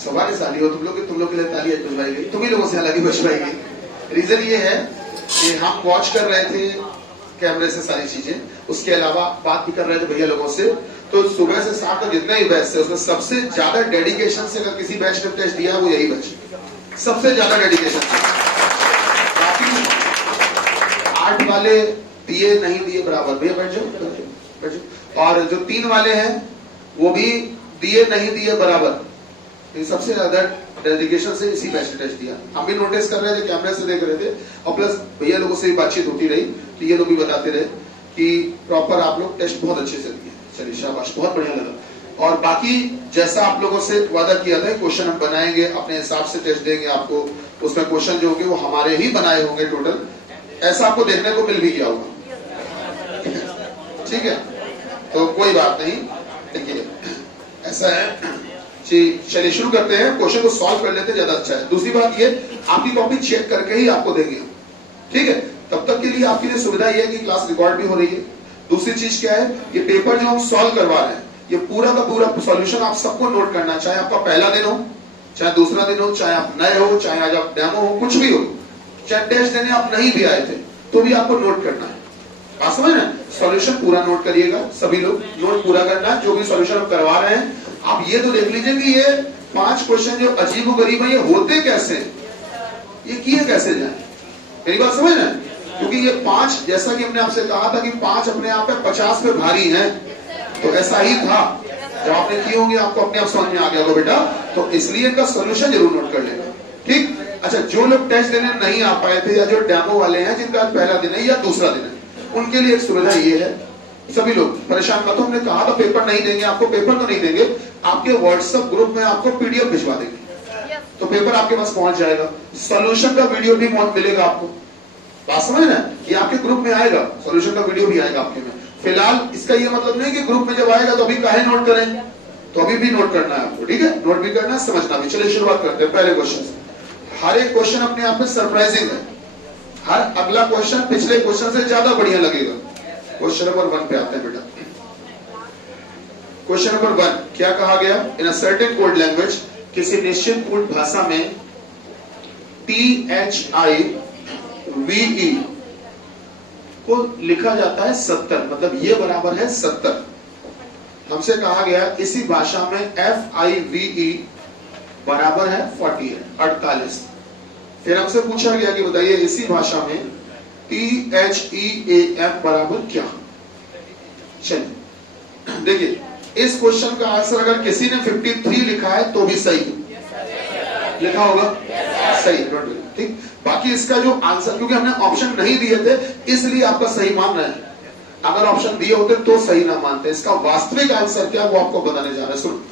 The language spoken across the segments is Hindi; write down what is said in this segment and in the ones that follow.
सौभाग्यशाली हो तुम लोग के लिए तालियां बजवाई गई, तुम्ही लोगों से हालांकि बजवाई गई। रीजन ये है कि हम वॉच कर रहे थे कैमरे से सारी चीजें, उसके अलावा बात भी कर रहे थे भैया लोगों से। तो सुबह से शाम तक जितने भी बैच थे उसमें सबसे ज्यादा डेडिकेशन से अगर किसी बैच ने टेस्ट दिया वो यही बैच, सबसे ज्यादा डेडिकेशन से। बाकी 8 वाले दिए नहीं दिए बराबर, भैया बैठ जाओ। और जो 3 वाले हैं वो भी दिए नहीं दिए बराबर, सबसे ज्यादा डेडिकेशन से इसी बैच ने टेस्ट दिया। हम भी नोटिस कर रहे थे, कैमरे से देख रहे थे, और प्लस भैया लोगों से भी बातचीत होती रही तो ये लोग भी बताते रहे कि प्रॉपर आप लोग टेस्ट बहुत अच्छे से दिए। चलिए शाबाश, बहुत बढ़िया लगा। और बाकी जैसा आप लोगों से वादा किया था, क्वेश्चन हम बनाएंगे अपने हिसाब से, टेस्ट देंगे आपको, उसमें क्वेश्चन जो होंगे वो हमारे ही बनाए होंगे टोटल, ऐसा आपको देखने को मिल भी गया होगा। ठीक है, तो कोई बात नहीं, देखिए ऐसा है। चलिए शुरू करते हैं, क्वेश्चन को सॉल्व कर लेते ज्यादा अच्छा है। दूसरी बात ये, आपकी कॉपी चेक करके ही आपको देंगे, ठीक है। तब तक के लिए आपके लिए सुविधा यह है कि क्लास रिकॉर्ड भी हो रही है। दूसरी चीज क्या है, ये पेपर जो हम सॉल्व करवा रहे हैं, ये पूरा का पूरा सॉल्यूशन आप सबको नोट करना, चाहे आपका पहला दिन हो, चाहे दूसरा दिन हो, चाहे आप नए हो, चाहे आज आप डेमो हो, कुछ भी हो, चाहे टेस्ट देने आप नहीं भी आए थे तो भी आपको नोट करना है। बात समझ रहे हैं? सॉल्यूशन पूरा नोट करिएगा, सभी लोग नोट पूरा करना है। जो भी सॉल्यूशन हम करवा रहे हैं, आप ये तो देख लीजिए कि ये 5 क्वेश्चन जो अजीब गरीब है, ये होते कैसे, ये किए कैसे जाए, मेरी बात समझ रहे हैं? क्योंकि ये 5, जैसा कि हमने आपसे कहा था कि 5 अपने आप पे 50 पे भारी हैं, तो ऐसा ही था। जब आपने किए होंगे आपको अपने आप समझ में आ गया होगा बेटा, तो इसलिए इनका सॉल्यूशन जरूर नोट कर लेना, ठीक। अच्छा, जो लोग टेस्ट देने नहीं आ पाए थे, या जो डेमो वाले हैं जिनका पहला दिन है या दूसरा दिन है, उनके लिए एक सुविधा ये है, सभी लोग परेशान मत हो। हमने कहा था पेपर नहीं देंगे आपको, पेपर तो नहीं देंगे, आपके व्हाट्सएप ग्रुप में आपको पीडीएफ भिजवा देंगे, तो पेपर आपके पास पहुंच जाएगा। सॉल्यूशन का वीडियो भी मिलेगा आपको, बात समझ रहे हैं? ये आपके ग्रुप में आएगा, सॉल्यूशन का वीडियो भी आएगा आपके में। फिलहाल इसका ये मतलब नहीं कि ग्रुप में जब आएगा तो अभी काहे नोट करें, तो अभी भी नोट करना है आपको, ठीक है, नोट भी करना है, समझना भी। चलिए शुरुआत करते हैं पहले क्वेश्चन से। हर एक क्वेश्चन अपने आप में सरप्राइजिंग है, हर अगला क्वेश्चन पिछले क्वेश्चन से ज्यादा बढ़िया लगेगा। क्वेश्चन नंबर 1 पे आते हैं बेटा। क्वेश्चन नंबर 1 क्या कहा गया? इन अ सर्टेन कोड लैंग्वेज, किसी निश्चित कोड भाषा में THIVE को लिखा जाता है 70, मतलब ये बराबर है 70। हमसे कहा गया इसी भाषा में FIVE बराबर है 48। फिर हमसे पूछा गया कि बताइए इसी भाषा में THEAM बराबर क्या? चलिए देखिए, इस क्वेश्चन का आंसर अगर किसी ने 53 लिखा है तो भी सही लिखा होगा, सही, ठीक। बाकी इसका जो आंसर, क्योंकि हमने ऑप्शन नहीं दिए थे इसलिए आपका सही मान रहे हैं, अगर ऑप्शन दिए होते तो सही ना मानते। इसका वास्तविक आंसर क्या वो आपको बताने जा रहे हैं। सुन,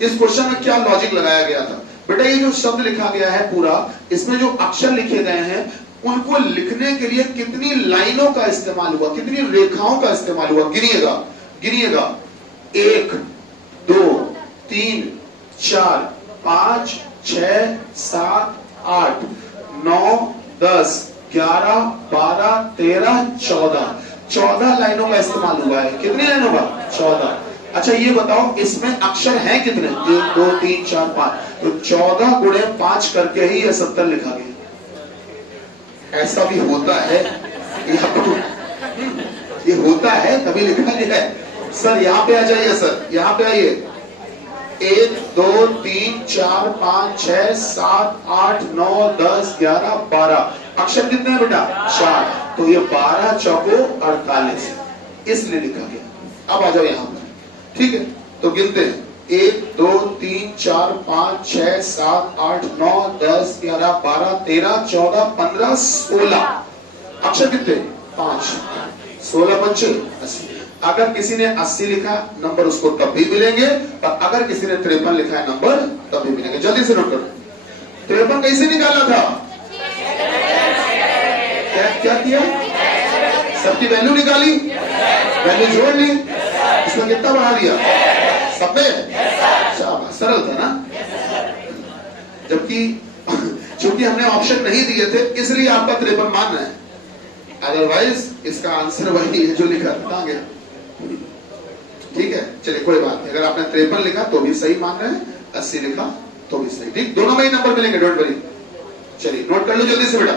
इस क्वेश्चन में क्या लॉजिक लगाया गया था बेटा, ये जो शब्द लिखा गया है पूरा, इसमें जो अक्षर लिखे गए हैं उनको लिखने के लिए कितनी लाइनों का इस्तेमाल हुआ, कितनी रेखाओं का इस्तेमाल हुआ, गिनिएगा 1 2 3 4 5 6 7 8 9 10 11 12 13 14 लाइनों का इस्तेमाल हुआ है। कितनी लाइनों का? 14। अच्छा ये बताओ इसमें अक्षर हैं कितने? 1 2 3 4 5, तो 14 गुणे 5 करके ही यह 70 लिखा गया। ऐसा भी होता है, ये होता है तभी लिखा गया है। सर यहाँ पे आ जाइए, सर यहाँ पे आइए। 1 2 3 4 5 6 7 8 9 10 11 12 अक्षर कितने हैं बेटा? 4, तो ये 12 चौको 48 इसलिए लिखा गया। अब आ जाओ यहाँ पर, ठीक है, तो गिनते हैं 1 2 3 4 5 6 7 8 9 10 11 12 13 14 15 16 अक्षर कितने? 5, 16 पंचे 80। अगर किसी ने 80 लिखा नंबर उसको तब भी मिलेंगे, और अगर किसी ने 53 लिखा है नंबर तब भी मिलेंगे। जल्दी से नोट करो, 53 कैसे निकाला था? क्या किया? सबकी वैल्यू निकाली, वैल्यू जोड़ ली, इसमें कितना बढ़ा दिया? सब में? शाबाश, सरल था ना। जबकि चूंकि हमने ऑप्शन नहीं दिए थे इसलिए आपका 53 मान रहे हैं, अदरवाइज इसका आंसर वही है जो लिखा था। ठीक है, चलिए कोई बात नहीं। अगर आपने 53 लिखा तो भी सही मान रहे हैं, 80 लिखा तो भी सही, ठीक, दोनों में ही नंबर मिलेंगे, डोंट वरी। चलिए नोट कर लो जल्दी से बेटा।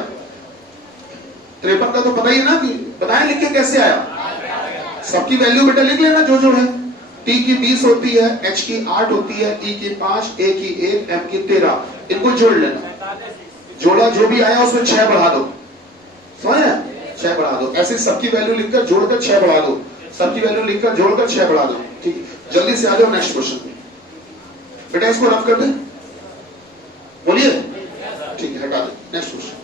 53 का तो पता ही है ना, कि बताएं लिख के कैसे आया। सबकी वैल्यू बेटा लिख लेना जो जो है। T की 20 होती है, H की 8 होती है, E की 5, A की 1, M की 13, इनको जोड़ लेना। जोड़ा जो भी आया उसमें 6 बढ़ा दो, समझ 6 बढ़ा दो। ऐसे सबकी वैल्यू लिखकर जोड़कर 6 बढ़ा दो, सबकी वैल्यू लिखकर जोड़कर 6 बढ़ा दो, ठीक है। जल्दी से आ जाओ नेक्स्ट क्वेश्चन पे। बेटा इसको रफ कर दे, बोलिए, ठीक है, हटा दे। Next question.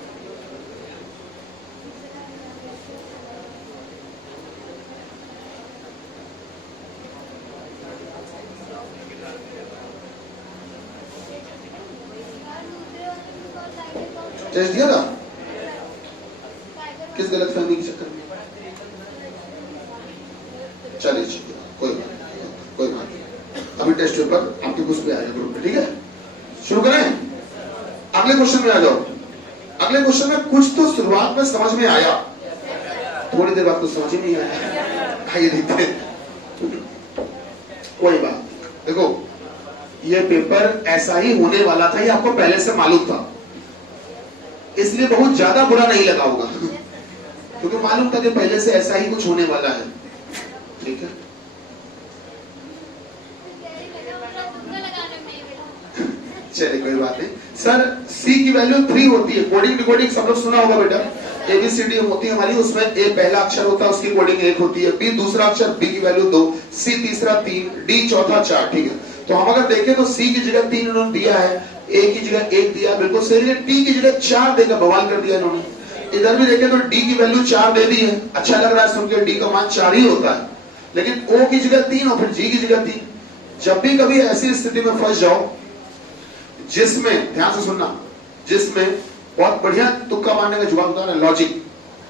टेस्ट दिया था किस गलत फहमी के चक्कर में? चलिए कोई बात नहीं, कोई बात नहीं। अभी टेस्ट पेपर आपके बुक पे आएगा ग्रुप पे, ठीक है। शुरू करें, अगले क्वेश्चन में आ जाओ। अगले क्वेश्चन में कुछ तो शुरुआत में समझ में आया, थोड़ी देर बाद कुछ समझ ही नहीं आया। आइए देखते हैं, कोई बात। देखो ये पेपर ऐसा ही होने वाला था, ये आपको पहले से मालूम था, इसलिए बहुत ज्यादा बुरा नहीं लगा होगा, क्योंकि मालूम था कि पहले से ऐसा ही कुछ होने वाला है, ठीक है। चलिए कोई बात नहीं। सर C की वैल्यू 3 होती है, कोडिंग डिकोडिंग सब लोग सुना होगा बेटा। ABCD होती है हमारी, उसमें A पहला अक्षर होता है, उसकी कोडिंग 1 होती है, B दूसरा अक्षर, B की वैल्यू 2, C तीसरा 3, D चौथा 4, ठीक है। तो हम अगर देखें तो C की जगह 3 उन्होंने दिया है, A की जगह 1 दिया, बिल्कुल सही है। T की जगह 4 देकर बवाल कर दिया इन्होंने। इधर भी देखें तो D की वैल्यू 4 दे दी है, अच्छा लग रहा है सुनकर, D का मान 4 ही होता है, लेकिन O की जगह 3 और फिर G की जगह 3। जब भी कभी ऐसी स्थिति में फंस जाओ जिसमें, ध्यान से सुनना, जिसमें बहुत बढ़िया तुक्का मारने का जुगाड़ होता है, लॉजिक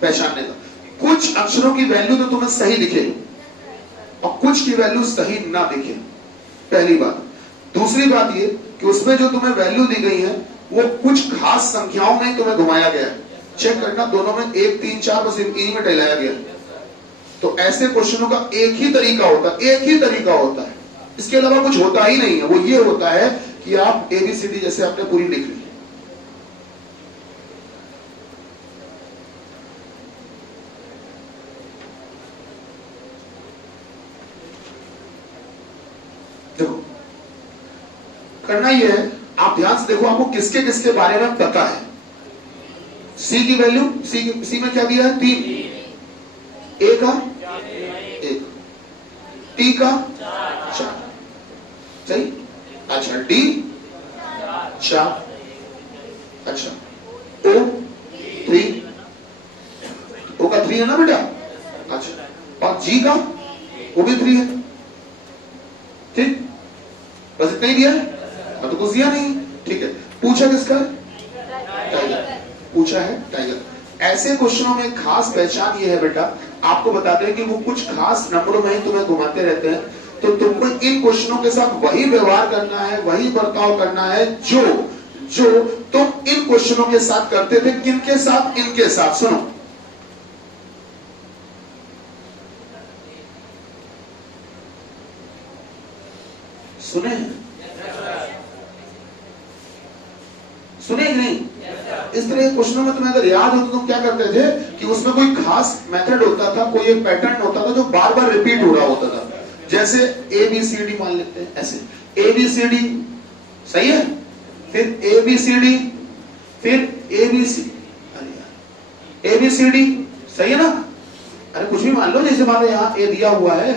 पहचानने का। कुछ अक्षरों की वैल्यू तो तुम्हें सही दिखे और कुछ की वैल्यू सही ना दिखे, पहली बात। दूसरी बात ये कि उसमें जो तुम्हें वैल्यू दी गई है वो कुछ खास संख्याओं में तुम्हें घुमाया गया है। चेक करना, दोनों में 1, 3, 4 बस इन्हीं में टहलाया गया। तो ऐसे क्वेश्चनों का एक ही तरीका होता है, एक ही तरीका होता है, इसके अलावा कुछ होता ही नहीं है। वो ये होता है कि आप ABCD जैसे आपने पूरी लिख ली, देखो करना ये है, आप ध्यान से देखो, आपको किसके किसके बारे में पता है। C की वैल्यू, C में क्या दिया है 3, A का 1, T का 4, सही, अच्छा D 4, अच्छा O 3, O का 3 है ना बेटा, अच्छा, और G का वो भी 3 है, ठीक, बस इतना ही दिया है, तो कुछ दिया नहीं, ठीक है। पूछा किसका? टाइगर, पूछा है टाइगर। ऐसे क्वेश्चनों में खास पहचान ये है बेटा, आपको बताते हैं कि वो कुछ खास नंबरों में ही तुम्हें घुमाते रहते हैं, तो तुमको इन क्वेश्चनों के साथ वही व्यवहार करना है, वही बर्ताव करना है जो तुम इन क्वेश्चनों के साथ करते थे। किनके साथ? इनके साथ। सुनो, सुने सुने कि नहीं? इस तरह के क्वेश्चनों में तुम्हें अगर याद हो तो तुम क्या करते थे कि उसमें कोई खास मेथड होता था, कोई एक पैटर्न होता था जो बार बार रिपीट हो रहा होता था। जैसे ABCD मान लेते हैं, ऐसे ABCD सही है, फिर ABCD, फिर ABCD सही है ना? अरे कुछ भी मान लो, जैसे मान लो यहाँ A दिया हुआ है,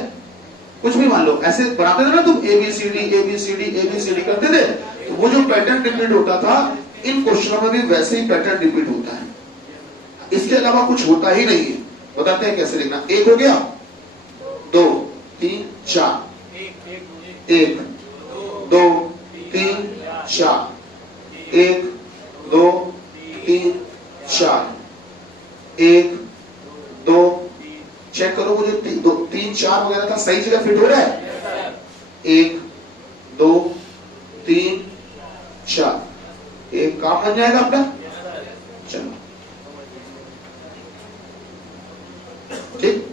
कुछ भी मान लो, ऐसे बनाते थे ना तुम, ABCD करते थे, तो वो जो पैटर्न रिपीट होता था, इन क्वेश्चनों में भी वैसे ही पैटर्न रिपीट होता है। इसके अलावा कुछ होता ही नहीं है। बताते हैं कैसे लिखना। 1 हो गया, 2 3 4, 1 2 3 4, 1 2 3 4, 1 2, चेक करो मुझे 2 3 4 वगैरह था सही जगह फिट हो रहा है। 1 2 3 4, एक काम बन जाएगा अपना। चलो ठीक,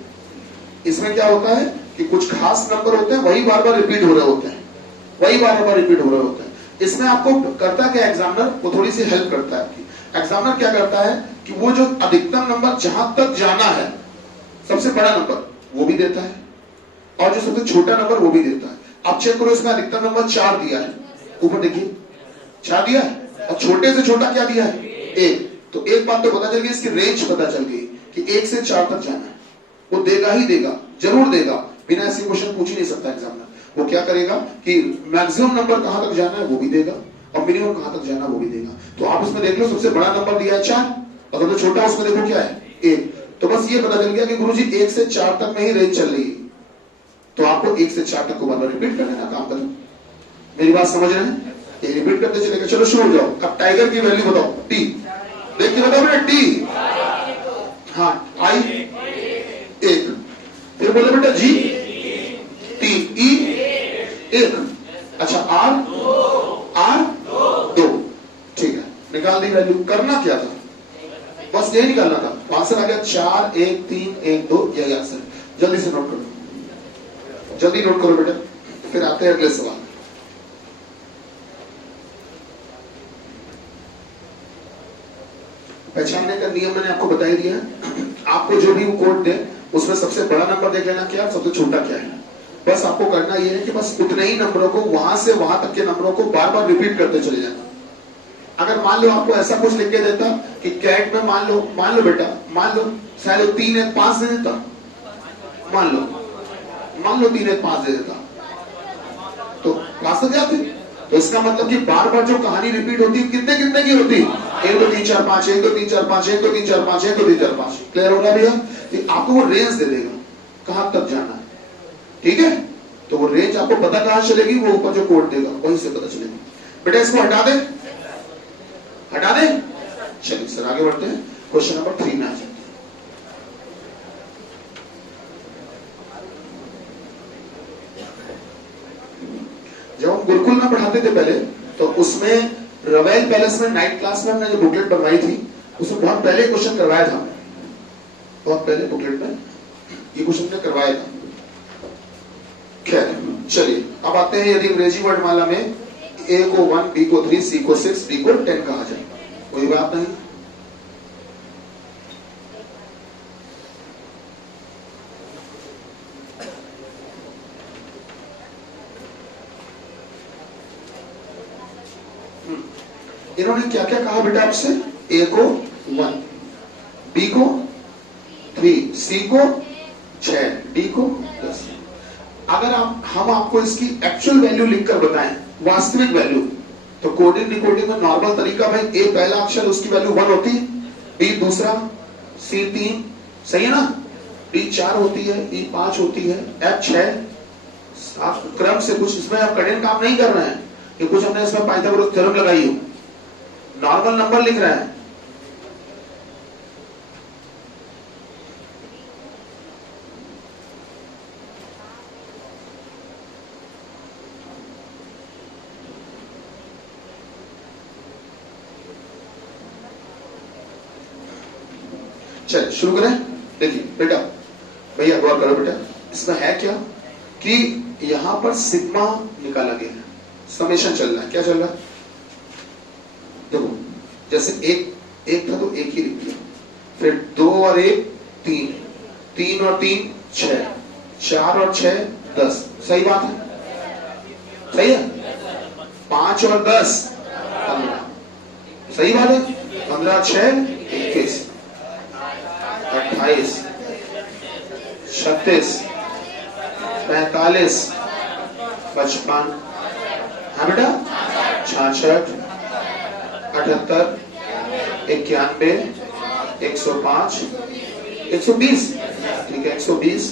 इसमें क्या होता है कि कुछ खास नंबर होते हैं, वही बार बार रिपीट हो रहे होते हैं, वही बार बार रिपीट हो रहे होते हैं। इसमें आपको करता क्या एग्जामिनर, वो थोड़ी सी हेल्प करता है आपकी। एग्जामिनर क्या करता है कि वो जो अधिकतम नंबर जहां तक जाना है, सबसे बड़ा नंबर वो भी देता है और जो सबसे छोटा नंबर वो भी देता है। आप चेक करो, इसमें अधिकतम नंबर 4 दिया है, ऊपर देखिए 4 दिया है, और छोटे से छोटा क्या दिया है 1। तो एक बात तो पता चल गई, इसकी रेंज पता चल गई कि 1 से 4 तक जाना है। वो देगा ही देगा, जरूर देगा, बिना ऐसे क्वेश्चन पूछ ही नहीं सकता एग्जामिनर। वो क्या करेगा कि मैक्सिमम नंबर कहां तक जाना है वो भी देगा और मिनिमम कहां तक जाना है वो भी देगा। तो आप उसमें देख लो, सबसे बड़ा नंबर दिया है 4 और सबसे छोटा उसमें देखो क्या है 1। तो बस ये पता चल गया कि गुरुजी 1 से 4 तक में ही रेंज चल रही है, तो आपको 1 से 4 तक को बार बार रिपीट कर लेना, काम करो। मेरी बात समझ रहे हैं? ये रिपीट करते चलेगा। चलो शुरू हो जाओ। अब टाइगर की वैल्यू बताओ, टी। देखिए बताओ बेटा, टी, हाँ, आई 1, फिर बोले बेटा जी, टी, ई 1, अच्छा आर 2, ठीक है, निकाल दी वैल्यू। करना क्या था, बस यही निकालना था। आंसर आ गया 4 1 3 1 2, यही आंसर। जल्दी से नोट करो, जल्दी नोट करो बेटा, फिर आते हैं अगले सवाल। पहचानने का नियम मैंने आपको बता ही दिया है। आपको जो भी वो कोड दे उसमें सबसे बड़ा नंबर देख लेना क्या, सबसे छोटा क्या है। बस आपको करना ये है कि बस उतने ही नंबरों को, वहां से वहां तक के नंबरों को बार बार रिपीट करते चले जाना। अगर मान लो आपको ऐसा कुछ लिख के देता कि कैट में मान लो बेटा, मान लो शायद 3 1 5 दे देता, मान लो 3 1 5 दे देता, तो पास हो जाते। तो इसका मतलब कि बार बार जो कहानी रिपीट होती है कितने कितने की होती, 1 2 3 4 5, 1 2 3 4 5, 1 2 3 4 5, 1 2 3 4 5। क्लियर होगा भैया? आपको वो रेंज दे देगा कहां तक जाना है, ठीक है। तो वो रेंज आपको पता कहां चलेगी, वो ऊपर जो कोड देगा वहीं से पता चलेगी। बेटा इसको हटा दे, हटा दे। चलिए सर आगे बढ़ते हैं, क्वेश्चन नंबर 3 में आ जाते हैं। जब हम गुरुकुल में पढ़ाते थे पहले, तो उसमें रॉयल पैलेस में नाइट क्लास में हमने जो बुकलेट बनवाई थी, उसमें बहुत पहले क्वेश्चन करवाया था, बहुत पहले बुकलेट में ये क्वेश्चन ने करवाया था। खैर चलिए अब आते हैं, यदि अंग्रेजी वर्णमाला में ए को 1, बी को 3, सी को 6, डी को 10 कहा जाए, कोई बात नहीं। इन्होंने क्या क्या कहा बेटा आपसे, ए को 1, बी को 3, सी को 6, डी को 10। अगर हम आपको इसकी एक्चुअल वैल्यू लिखकर बताएं, वास्तविक वैल्यू, तो कोडिंग डिकोडिंग में नॉर्मल तरीका भाई, ए पहला अक्षर उसकी वैल्यू 1 होती है, बी दूसरा, सी 3, सही है ना, डी 4 होती है, ई 5 होती है, एफ 6। आप क्रम से कुछ इसमें आप कठिन काम नहीं कर रहे हैं कि कुछ हमने इसमें पाइथागोरस थ्योरम लगाई हो, नॉर्मल नंबर लिख रहे हैं। चलिए शुरू करें। देखिए बेटा, भैया गौर करो बेटा, इसमें है क्या कि यहां पर सिग्मा निकाला गया है, समेशन चल रहा है। क्या चल रहा है, देखो जैसे एक था तो एक ही लिख दिया, फिर 2 और 1 3, 3 और 3 6, 4 और 6 10, सही बात है, सही है। 5 और 10 15, सही बात है। 15 6 21, 28 36 45 55, हाँ बेटा 66 78 91 105 120, ठीक है 120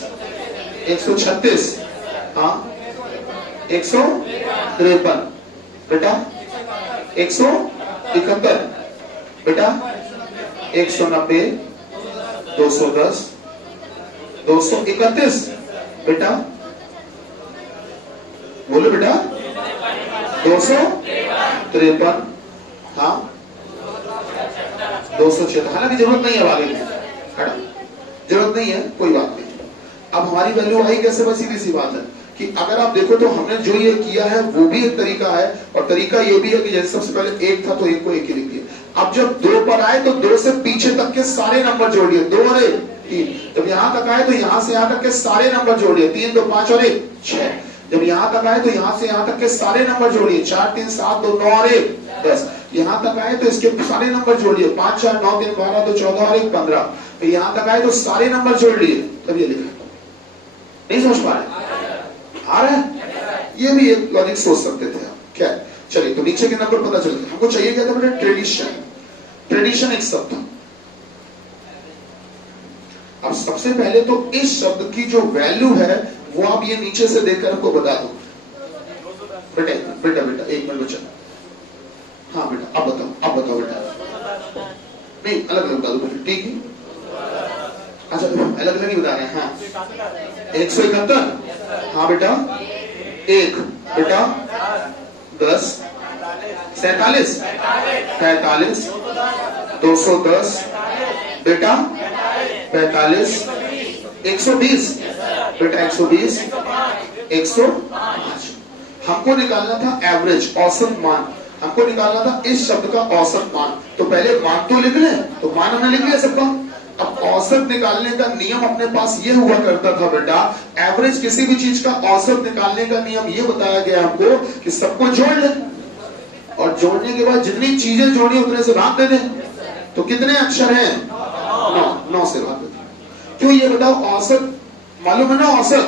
136, हाँ 153 बेटा, 171 बेटा, 190 210 231 बेटा, बोलो बेटा 253, हाँ 276। हालांकि जरूरत नहीं है आगे हटा, जरूरत नहीं है, कोई बात नहीं। अब हमारी वैल्यू आई कैसे, बस सीधी सी बात है, कि अगर आप देखो तो हमने जो ये किया है वो भी एक तरीका है, और तरीका ये भी है कि जैसे सबसे पहले एक था तो एक को एक ही लिख दिया। अब जब 2 पर आए तो 2 से पीछे तक के सारे नंबर जोड़िए, 2 और 1 3। जब यहां तक आए तो यहां से यहां तक के सारे नंबर जोड़िए, 3 2 5 और 1 6। जब यहां तक आए तो यहां से यहां तक के सारे नंबर जोड़िए, 4 3 7 2 9 और 1 10। यहां तक आए तो इसके सारे नंबर जोड़िए, 5 4 9 3 12 2 14 और 1 15। तो यहां तक आए तो सारे नंबर जोड़ लिए, तब ये लिखा। नहीं समझ पा रहे? आ रहा है? ये भी एक लॉजिक सोच सकते थे आप। क्या है? चलिए, तो नीचे के नंबर पता चल गए। हमको चाहिए क्या था बेटा? ट्रेडिशन। ट्रेडिशन एक शब्द था। अब सबसे पहले तो इस शब्द की जो वैल्यू है वो आप ये नीचे से देखकर हमको बता दो। बेटा बेटा बेटा एक मिनट बचा। हाँ बेटा, अब बताओ बेटा। नहीं, अलग अलग बता दो बेटा, ठीक है? अच्छा, अलग अलग ही बता रहे हैं। हाँ, 171। हाँ बेटा, 1 बेटा, 10 47 45 210 बेटा 45 120 बेटा 120 105। हमको निकालना था एवरेज, औसत मान। हमको निकालना था इस शब्द का औसत मान। तो पहले मान तो लिख लें, तो मान हमने लिख लिया सबका। अब औसत निकालने का नियम अपने पास ये हुआ करता था बेटा, एवरेज किसी भी चीज का औसत निकालने का नियम ये बताया गया हमको कि सबको जोड़ ले, और जोड़ने के बाद जितनी चीजें जोड़ी उतने से भाग दे दें। तो कितने अक्षर हैं? 9 से भाग दे दें। क्यों ये बताओ? औसत मालूम है ना, औसत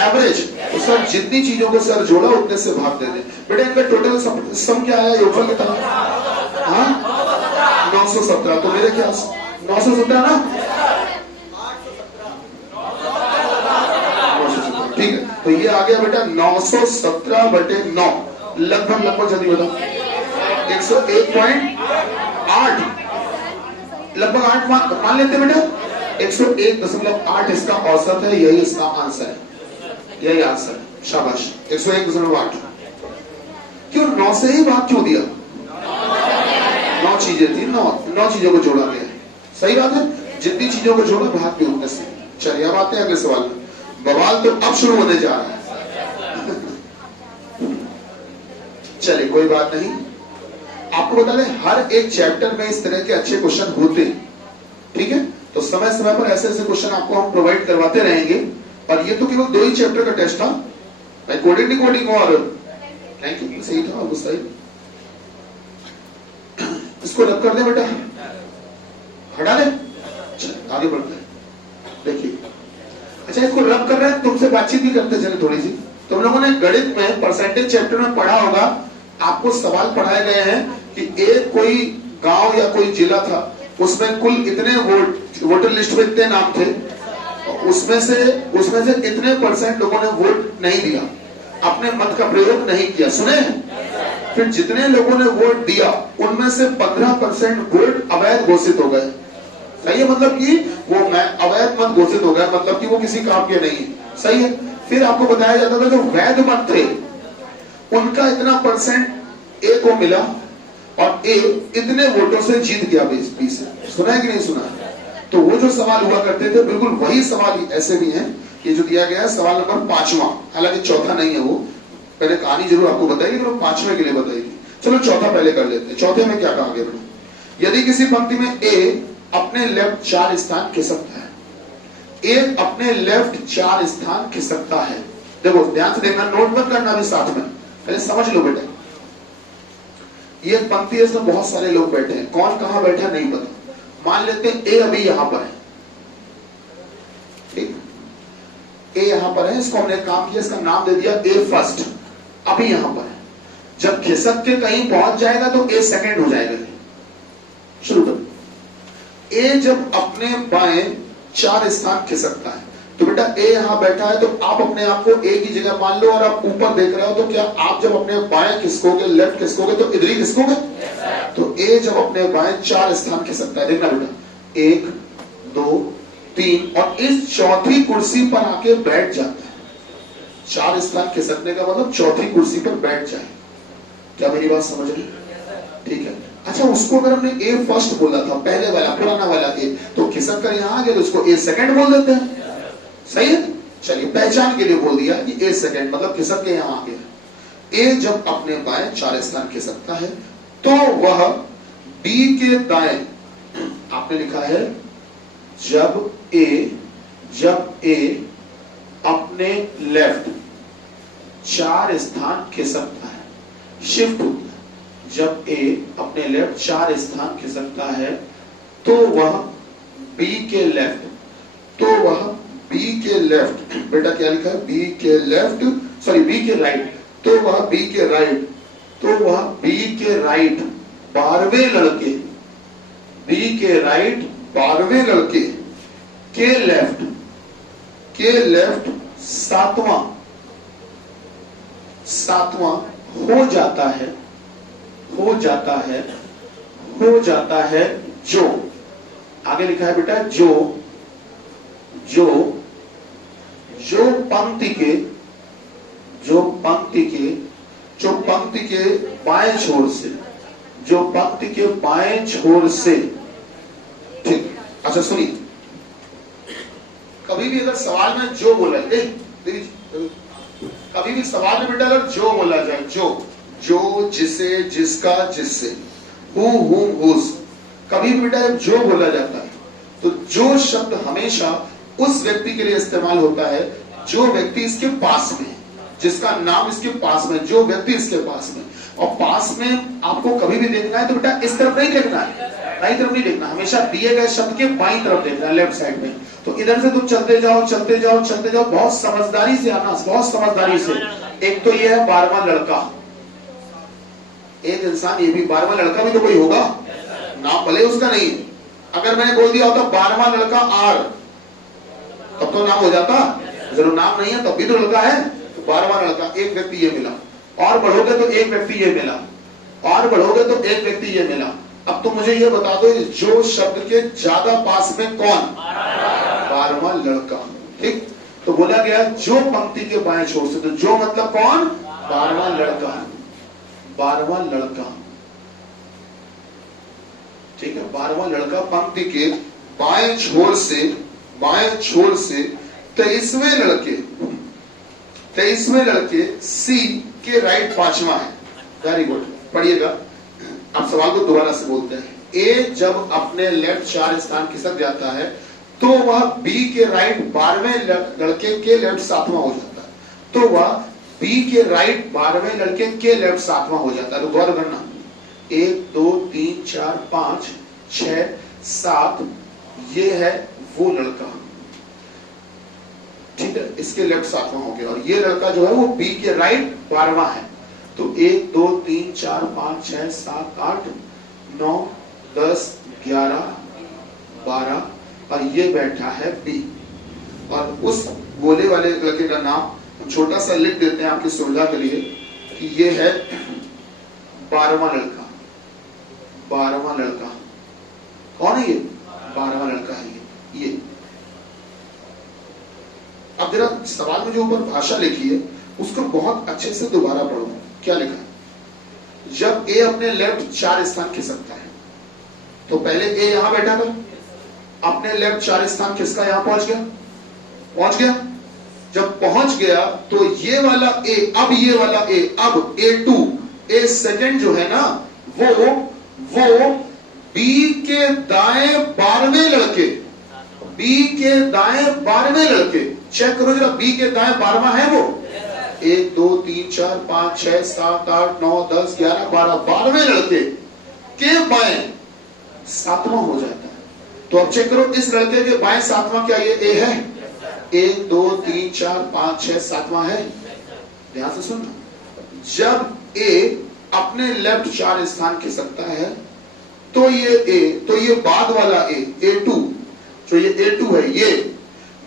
एवरेज। तो सर जितनी चीजों को सर जोड़ा उतने से भाग दे दें। बेटा इनका टोटल सम क्या आया? योगफल कितना? हाँ, 917। तो मेरे क्या 917 ना? 917, ठीक है। तो ये आ गया बेटा 917/9। लगभग जल्दी बताओ। 101.8, लगभग 8 मान लेते बेटा। 101.8 इसका औसत है, यही इसका आंसर है, यही आंसर है। शाबाश, 101.8। क्यों 9 से ही भाग क्यों दिया? 9 चीजें थी, 9 चीजों को जोड़ा गया है। सही बात है, जितनी चीजों को जोड़ा भाग भी उतने से। चलिए अब आते हैं अगले सवाल में। बवाल तो अब शुरू होने जा रहा है। चलिए कोई बात नहीं, आपको बता दें हर एक चैप्टर में इस तरह के अच्छे क्वेश्चन होते हैं, ठीक है? तो समय समय पर ऐसे ऐसे क्वेश्चन आपको हम प्रोवाइड करवाते रहेंगे। और ये तो केवल 2 ही चैप्टर का टेस्ट था, कोडिंग डिकोडिंग और थैंक यू, सही था और सही। इसको रब कर दे बेटा, हटा दे, आगे बढ़ते हैं। देखिए, अच्छा इसको रब कर रहे हैं, तुमसे बातचीत भी करते चले थोड़ी सी। तुम लोगों ने गणित में परसेंटेज चैप्टर में पढ़ा होगा, आपको सवाल पढ़ाए गए हैं कि एक कोई गांव या कोई जिला था, उसमें कुल इतने वोटर लिस्ट में इतने नाम थे, उसमें से इतने % लोगों ने वोट नहीं दिया, अपने मत का प्रयोग नहीं किया। सुने? फिर जितने लोगों ने वोट दिया उनमें से 15% वोट अवैध घोषित हो गए। सही है? मतलब कि वो अवैध मत घोषित हो गया, मतलब कि वो किसी काम के नहीं है। सही है? फिर आपको बताया जाता था जो वैध मत थे उनका इतना % ए को मिला, और ए इतने वोटों से जीत गया 20 से। सुना है कि नहीं सुना? तो वो जो सवाल हुआ करते थे बिल्कुल वही सवाल ऐसे भी हैं। ये जो दिया गया है सवाल नंबर 5वां, हालांकि चौथा नहीं है, वो पहले कहानी जरूर आपको बताई, लेकिन 5वें के लिए बताई थी। चलो चौथा पहले कर लेते हैं। चौथे में क्या कहा गया? यदि किसी पंक्ति में ए अपने लेफ्ट 4 स्थान खिसकता है, ए अपने लेफ्ट 4 स्थान खिसकता है। देखो ध्यान से देखना, नोट मत करना भी साथ में, पहले समझ लो बेटा। ये पंक्ति है, इसमें बहुत सारे लोग बैठे हैं, कौन कहां बैठा नहीं पता। मान लेते हैं ए अभी यहां पर है, ठीक? ए यहां पर है, इसको हमने काम किया, इसका नाम दे दिया ए फर्स्ट। अभी यहां पर है, जब खिसक के कहीं पहुंच जाएगा तो ए सेकंड हो जाएगा। शुरू कर। ए जब अपने बाएं 4 स्थान खिसकता है, तो बेटा ए यहां बैठा है, तो आप अपने आप को ए की जगह मान लो और आप ऊपर देख रहे हो, तो क्या आप जब अपने बाएं खिसकोगे, लेफ्ट खिसकोगे, तो इधर ही खिसकोगे। तो ए जब अपने बाएं 4 स्थान खिसकता है, देखना बेटा, 1 2 3, और इस चौथी कुर्सी पर आके बैठ जाता है। 4 स्थान खिसकने का मतलब चौथी कुर्सी पर बैठ जाए। क्या मेरी बात समझ रही? ठीक है। अच्छा, उसको अगर हमने ए फर्स्ट बोला था, पहले वाला पुराना वाला ए, तो खिसक कर यहां आ गया, तो उसको ए सेकंड बोल देते हैं। सही है? चलिए पहचान के लिए बोल दिया कि ए सेकंड मतलब खिसक के यहां आ गया। ए जब अपने बाएं 4 स्थान खिसकता है तो वह बी के दाएं, आपने लिखा है जब ए अपने लेफ्ट 4 स्थान खिसकता है, शिफ्ट होता है। जब ए अपने लेफ्ट 4 स्थान खिसकता है तो वह बी के लेफ्ट, बेटा क्या लिखा है, बी के लेफ्ट, सॉरी बी के राइट, तो वह बी के राइट 12वें लड़के, बी के राइट 12वें लड़के के लेफ्ट 7वां हो जाता है जो, आगे लिखा है बेटा जो पंक्ति के बाएं छोर से, ठीक। अच्छा सुनिए, कभी भी अगर सवाल में जो बोला जाए, कभी भी सवाल में बेटा अगर जो बोला जाए, जो जिसे, जिसका, जिससे, whose, कभी भी बेटा जो बोला जाता है तो जो शब्द हमेशा उस व्यक्ति के लिए इस्तेमाल होता है जो व्यक्ति इसके पास में, जिसका नाम इसके पास में, जो व्यक्ति इसके पास में। और पास में आपको कभी भी देखना है तो बेटा इस तरफ नहीं देखना है, दाईं तरफ नहीं देखना, हमेशा दिए गए शब्द के बाईं तरफ देखना है, लेफ्ट साइड में। तो इधर से तुम चलते जाओ, बहुत समझदारी से आना, बहुत समझदारी से। एक तो ये है 12वां लड़का, एक इंसान, ये भी 12वां लड़का भी तो कोई होगा, नाम भले उसका नहीं है। अगर मैंने बोल दिया होता 12वां लड़का आर, तब तो नाम हो जाता, जरूर नाम नहीं है तब भी तो लड़का है। तो 12वां लड़का, एक व्यक्ति ये मिला, और बढ़ोगे तो एक व्यक्ति ये मिला, और बढ़ोगे तो एक व्यक्ति ये मिला। अब तो मुझे ये बता दो जो शब्द के ज्यादा पास में कौन, 12वां लड़का, ठीक। तो बोला गया जो पंक्ति के बाएं छोर से, तो जो मतलब कौन, 12वां लड़का, ठीक है। 12वां लड़का पंक्ति के बाएं छोर से 23वें लड़के सी के राइट 5वां है। वेरी गुड, पढ़िएगा। अब सवाल को दोबारा से बोलते हैं। ए जब अपने लेफ्ट 4 स्थान खिसक जाता है तो वह बी के राइट 12वें लड़के के लेफ्ट 7वां हो जाता है, तो वह बी के राइट 12वें लड़के के लेफ्ट 7वां हो जाता है। तो गौर करना, 1 2 3 4 5 6 7, ये है वो लड़का, ठीक है, इसके लेफ्ट 7वां हो गया। और ये लड़का जो है वो बी के राइट 12वां है। तो 1 2 3 4 5 6 7 8 9 10 11 12, और ये बैठा है बी। और उस गोले वाले लड़के का नाम हम छोटा सा लिख देते हैं आपकी सुविधा के लिए कि ये है 12वां लड़का। 12वां लड़का कौन है? ये 12वां लड़का है ये। अब जरा सवाल में जो ऊपर भाषा लिखी है उसको बहुत अच्छे से दोबारा पढ़ो। क्या लिखा है? जब ए अपने लेफ्ट 4 स्थान खिसकता है, तो पहले ए यहां बैठा था, अपने लेफ्ट 4 स्थान खिसका, यहां पहुंच गया। जब पहुंच गया तो ये वाला ए, अब ये वाला ए, अब A2, ए सेकंड जो है ना, वो बी के दाएं 12वें लड़के, बी के दाएं 12वें लड़के, चेक करो जरा, बी के दाएं 12वां है वो। 1 2 3 4 5 6 7 8 9 10 11 12, 12वें लड़के के बाएं 7वां हो जाता है। तो अब चेक करो, इस लड़के के बाएं 7वां क्या ये ए है? 1 2 3 4 5 6 7वां है। ध्यान से सुनना, जब ए अपने लेफ्ट 4 स्थान खिसकता है तो ये ए, तो ये बाद वाला ए, A2, जो ये A2 है, ये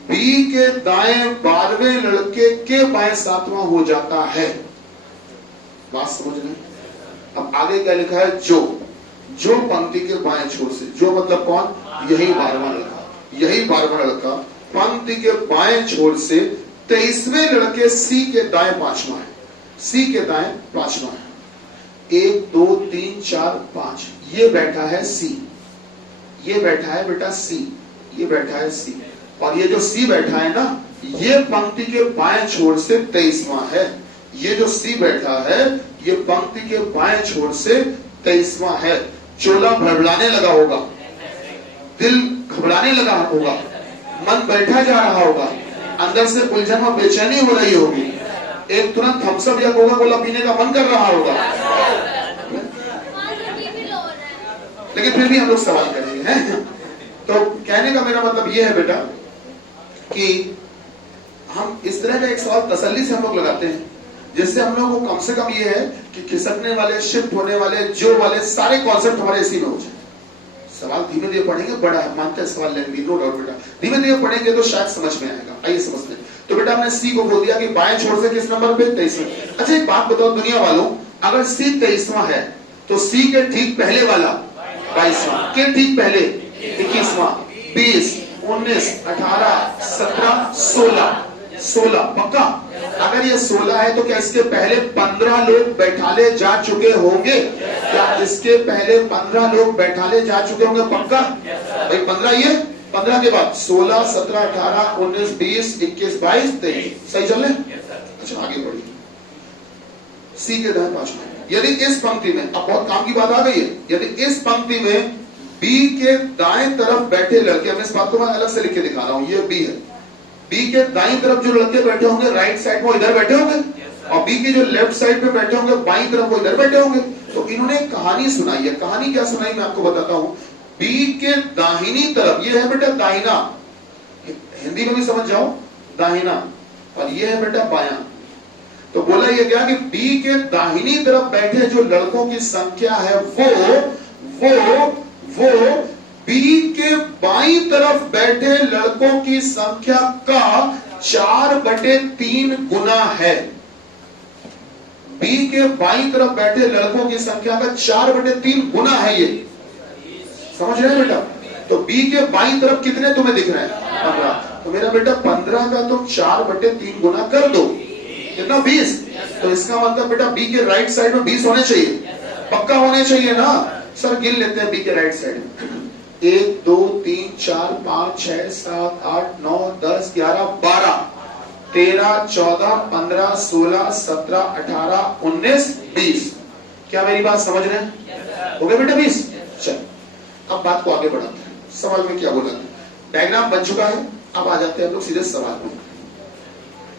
बी के दाएं 12वें लड़के के बाएं 7वां हो जाता है। बात समझ रहे? अब आगे क्या लिखा है? जो पंक्ति के बाएं छोर से, जो मतलब कौन? यही 12वां लड़का पंक्ति के बाएं छोर से 23वें लड़के सी के दाएं 5वां है। सी के दाएं 5वां है। 1 2 3 4 5, ये बैठा है सी, ये बैठा है बेटा सी, ये बैठा है सी। और ये जो सी बैठा है ना, ये पंक्ति के बाएं छोर से 23वां है। ये जो सी बैठा है ये पंक्ति के बाएं छोर से 23वां है। चोला भड़बड़ाने लगा होगा, दिल घबराने लगा होगा, मन बैठा जा रहा होगा, अंदर से उलझन और बेचैनी हो रही होगी, एक तुरंत थम्सअप या कोका कोला पीने का मन कर रहा होगा, लेकिन फिर भी हम लोग सवाल करेंगे हैं? तो कहने का मेरा मतलब ये है बेटा कि हम इस तरह का एक सवाल तसल्ली से हम लोग लगाते हैं जिससे हम लोगों को कम से कम ये है कि खिसकने वाले, शिफ्ट होने वाले, जो वाले सारे कॉन्सेप्ट हमारे इसी में हो जाए। सवाल धीमे धीमे पढ़ेंगे, बड़ा है, मानते हैं सवाल लेंगे, नो डाउट बेटा, धीमे धीमे पढ़ेंगे तो शायद समझ में आएगा। आइए समझते हैं। तो बेटा हमने सी को बोल दिया कि बाएं छोर से किस नंबर पे? 23वां। अच्छा एक बात बताओ दुनिया वालों, अगर सी 23वां है तो सी के ठीक पहले वाला 22वां, के ठीक पहले 21वां, 20, 19, 18, 17, 16 पक्का? अगर ये 16 है तो क्या इसके पहले 15 लोग बैठाले जा चुके होंगे? क्या इसके पहले 15 लोग बैठाले जा चुके होंगे? पक्का भाई 15, ये 15 के बाद 16, 17, 18, 19, 20, 21, 22, 23 सही चल रहे? अच्छा आगे बढ़िए। सी के दाएं 5 में यदि इस पंक्ति में, अब बहुत काम की बात आ गई है, यदि इस पंक्ति में बी के दाएं तरफ बैठे लड़के, मैं इस बात को मैं अलग से लिख के दिखा रहा हूं, ये बी है, बी के दाईं तरफ जो लड़के बैठे होंगे राइट साइड में वो इधर बैठे होंगे, और बी के जो लेफ्ट साइड पे बैठे होंगे बाईं तरफ वो इधर बैठे होंगे। तो इन्होंने कहानी सुनाई है। कहानी क्या सुनाई मैं आपको बताता हूं। बी के दाहिनी तरफ, ये है बेटा दाहिना, हिंदी में भी समझ जाओ, दाहिना, और ये है बेटा बायां। तो बोला ये गया कि बी के दाहिनी तरफ बैठे जो लड़कों की संख्या है वो बी के बाईं तरफ बैठे लड़कों की संख्या का 4/3 गुना है। बी के बाईं तरफ बैठे लड़कों की संख्या का 4/3 गुना है। ये समझ रहे हैं बेटा? तो बी के बाईं तरफ कितने तुम्हें दिख रहे हैं? 15। तो मेरा बेटा 15 का तुम 4/3 गुना कर दो, कितना? 20। तो इसका मतलब बेटा बी के राइट साइड में 20 होने चाहिए, पक्का होने चाहिए ना? सर गिन लेते हैं बी के राइट साइड में। 1 2 3 4 5 6 7 8 9 10 11 12 13 14 15 16 17 18 19 20। क्या मेरी बात समझ रहे हैं? हो गए बेटा 20? चल अब बात को आगे बढ़ाते हैं। सवाल में क्या बोला? डायग्राम बन चुका है। अब आ जाते हैं हम लोग सीधे सवाल में।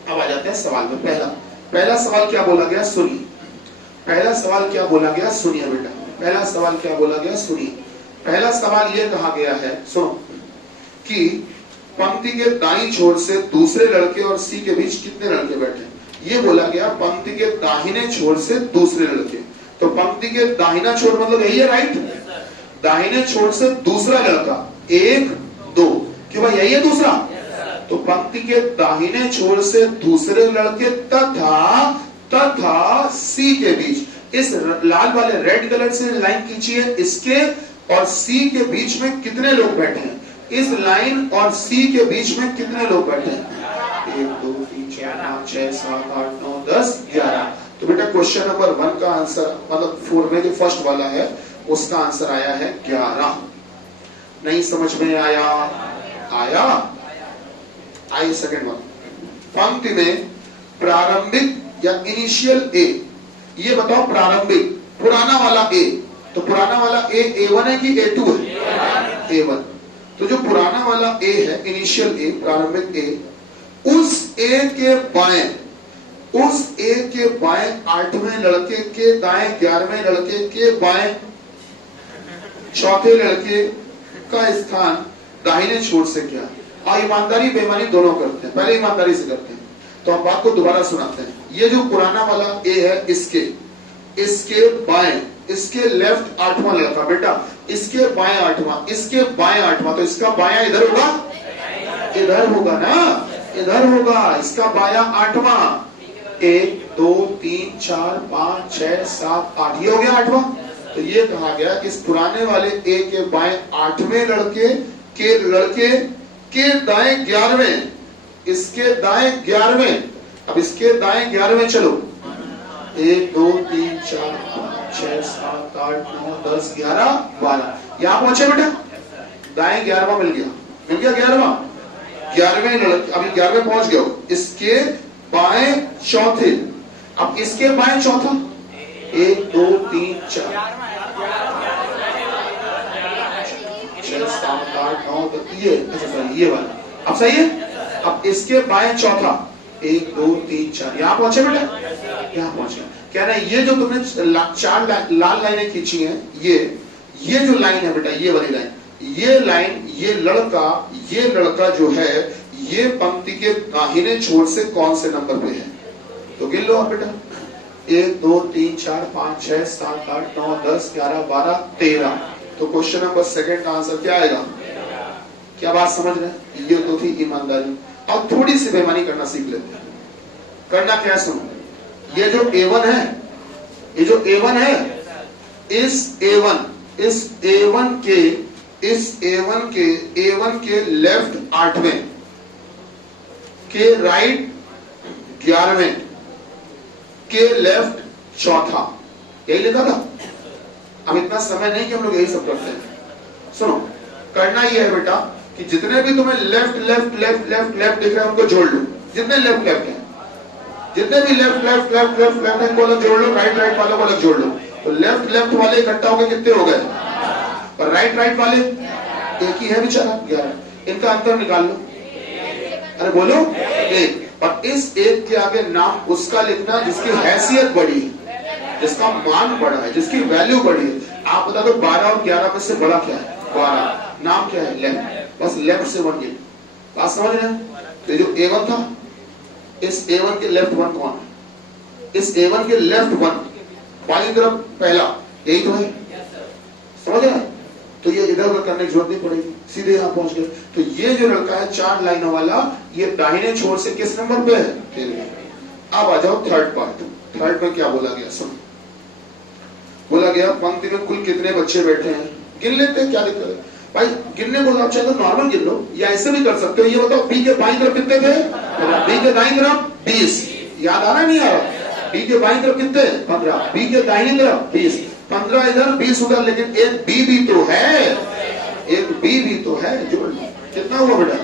अब आ जाते हैं सवाल में। पहला सवाल क्या बोला गया सुनिए। पहला सवाल क्या बोला गया सुनिए बेटा। पहला सवाल क्या बोला गया सुनिए। पहला सवाल यह कहा गया है, सुनो, कि पंक्ति के दाईं छोर से दूसरे लड़के और सी के बीच कितने लड़के बैठे? ये बोला गया पंक्ति के दाहिने छोर से दूसरे लड़के। तो पंक्ति के दाहिना छोर मतलब यही है, राइट? दाहिने छोर से दूसरा लड़का 1 2, क्यों भाई यही है दूसरा? तो पंक्ति के दाहिने छोर से दूसरे लड़के तथा सी के बीच, इस लाल वाले रेड कलर से लाइन खींचिए, इसके और सी के बीच में कितने लोग बैठे हैं? इस लाइन और सी के बीच में कितने लोग बैठे हैं? 1 2 3 4 5 6 7 8 9 10 11। तो बेटा क्वेश्चन नंबर 1 का आंसर, मतलब 4 में जो फर्स्ट वाला है उसका आंसर आया है 11। नहीं समझ में आया? आया? आइए सेकंड वन। पंक्ति में प्रारंभिक या इनिशियल ए, ये बताओ प्रारंभिक, पुराना वाला ए, तो पुराना वाला ए A1 है कि A2 है? A1। तो जो पुराना वाला ए है, इनिशियल ए, प्रारंभिक ए, उस ए के बाएं, उस ए के बाएं 8वें लड़के के दाएं 11वें लड़के के बाएं चौथे लड़के का स्थान दाहिने छोर से क्या? ईमानदारी बेईमानी दोनों करते हैं, पहले ईमानदारी से करते हैं। तो हम बात को दोबारा सुनाते हैं। ये जो पुराना वाला ए है, इसके बाएं, इसके लेफ्ट 8वां लड़का बेटा, इसके बाएं 8वां, इसके बाएं 8वां, तो इसका बायां इधर होगा, इधर होगा ना, इधर होगा। इसका बायां 8वां, 1 2 3 4 5 6 7 8, ये हो गया 8वां। तो ये कहा गया कि इस पुराने वाले ए के बाएं 8वें लड़के के दाएं 11वें, इसके दाएं 11वें, अब इसके दाएं 11वें चलो, 1 2 3 4 5 6 7 8 9 10 11 12, यहां पहुंचे बेटा, दाएं 11वां मिल गया 11वां। 11वें लड़के, अभी 11वें पहुंच गए हो, इसके बाएं चौथे, अब इसके बाएं चौथा 1 2 3 4 6 7 8 9 ये, अच्छा सॉरी ये वाला, अब सही है। अब इसके बाएं चौथा 1 2 3 4, यहां पहुंचे बेटा, यहां पहुंचे। क्या ना ये जो तुमने चार लाल लाइनें खींची हैं, ये जो लाइन है बेटा, ये वाली लाइन, ये लाइन, ये लड़का जो है, ये पंक्ति के दाहिने छोर से कौन से नंबर पे है? तो गिन लो आप बेटा, 1 2 3 4 5 6 7 8 9 10 11 12 13। तो क्वेश्चन नंबर सेकंड का आंसर क्या आएगा? क्या बात समझ रहे हैं? ये तो थी ईमानदारी। और थोड़ी सी बेईमानी करना सीख लेते हैं। करना क्या है सुनो, ये जो A1 है, ये जो A1 है, इस A1 के लेफ्ट 8वें के राइट 11वें के लेफ्ट चौथा, यही लिखा था। अब इतना समय नहीं कि हम लोग यही सब करते हैं। सुनो, करना ये है बेटा कि जितने भी तुम्हें left left left left left दिख रहे हैं उनको जोड़ लो, जितने लेफ्ट लेफ्ट हैं, जितने भी left left left left left हैं, अलग जोड़ लो, राइट राइट वालों को अलग जोड़ लो। तो लेफ्ट लेफ्ट वाले इकट्ठा हो गए, कितने हो गए? पर राइट राइट वाले एक ही है बेचारा, 11। इनका अंतर निकाल लो, अरे बोलो, एक। और इस एक के आगे नाम उसका लिखना जिसकी हैसियत बड़ी है, जिसका मान बड़ा है, जिसकी वैल्यू बड़ी है। आप बता दो 12 और 11 में से बड़ा क्या है? 12। नाम क्या है? लेफ्ट। बस लेफ्ट से 1 गिन। बात समझ रहे हैं? तो जो A1 था, इस A1 के लेफ्ट 1 कौन है? इस A1 के लेफ्ट 1 बाई तरफ पहला, यही तो है, समझ रहे हैं? तो ये इधर उधर करने की जरूरत नहीं पड़ेगी, सीधे यहां पहुंच गए। तो ये जो लड़का है 4 लाइनों वाला, ये दाहिने छोर से किस नंबर पे है? 13। अब आ जाओ थर्ड पार्ट। थर्ड में क्या बोला गया? सुन, बोला गया पंक्ति में कुल कितने बच्चे बैठे हैं, गिन लेते हैं, क्या दिक्कत है भाई? गिनने को आप चाहे तो नॉर्मल गिन लो, या ऐसे भी कर सकते हो। ये बताओ बी के बाईं तरफ कितने थे? बी के दाईं तरफ 20। याद आ रहा नहीं आ रहा? बी के बाईं तरफ कितने? 15। बी के दाहिनी तरफ 20। 15 इधर 20 उधर, लेकिन एक बी भी तो है, एक बी भी तो है। जोड़ कितना हुआ बेटा?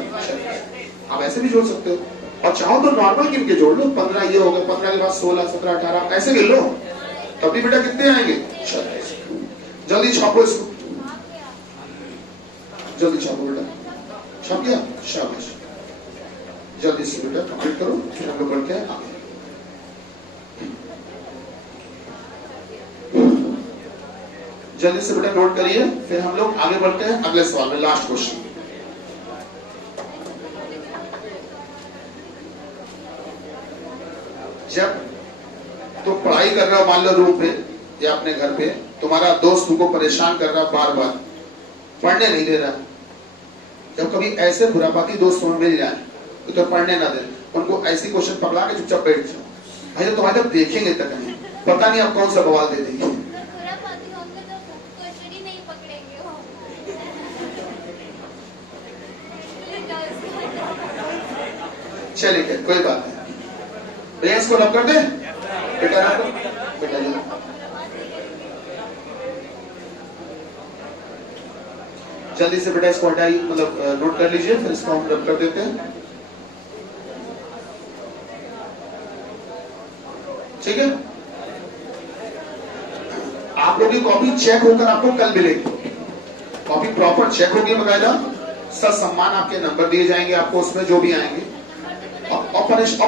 आप ऐसे भी जोड़ सकते हो, और चाहो तो नॉर्मल गिन के जोड़ लो। 15 ये हो गए, 15 के बाद 16 17 18 ऐसे गिन लो, तब भी बेटा कितने आएंगे? 36। जल्दी छापो इसको, जल्दी छापो बेटा। छाप गया? शाबाश। जल्दी से बेटा कंप्लीट करो, फिर हम लोग बढ़ते हैं आगे। जल्दी से बेटा नोट करिए, फिर हम लोग आगे बढ़ते हैं अगले सवाल में, लास्ट क्वेश्चन। जब तो पढ़ाई कर रहा हो, मान लो रूम पे या अपने घर पे, तुम्हारा दोस्त तुमको परेशान कर रहा बार बार, पढ़ने नहीं दे रहा, जब कभी ऐसे खुरापाती दोस्त तुम्हें मिल जाए तो पढ़ने ना दे, उनको ऐसी क्वेश्चन पकड़ा के चुपचाप बैठ जाओ। भाई तुम्हारे जब देखेंगे तक नहीं, पता नहीं आप कौन सा बवाल दे देंगे। चलिए कोई बात नहीं, भैया इसको रब कर दे बेटा, बेटा जी जल्दी से बेटा इसको हटाइए, मतलब नोट कर लीजिए, फिर इसको हम रब कर देते हैं। ठीक है, आप लोगों की कॉपी चेक होकर आपको कल मिलेगी। कॉपी प्रॉपर चेक होगी, बकायदा सर सम्मान आपके नंबर दिए जाएंगे आपको उसमें जो भी आएंगे, और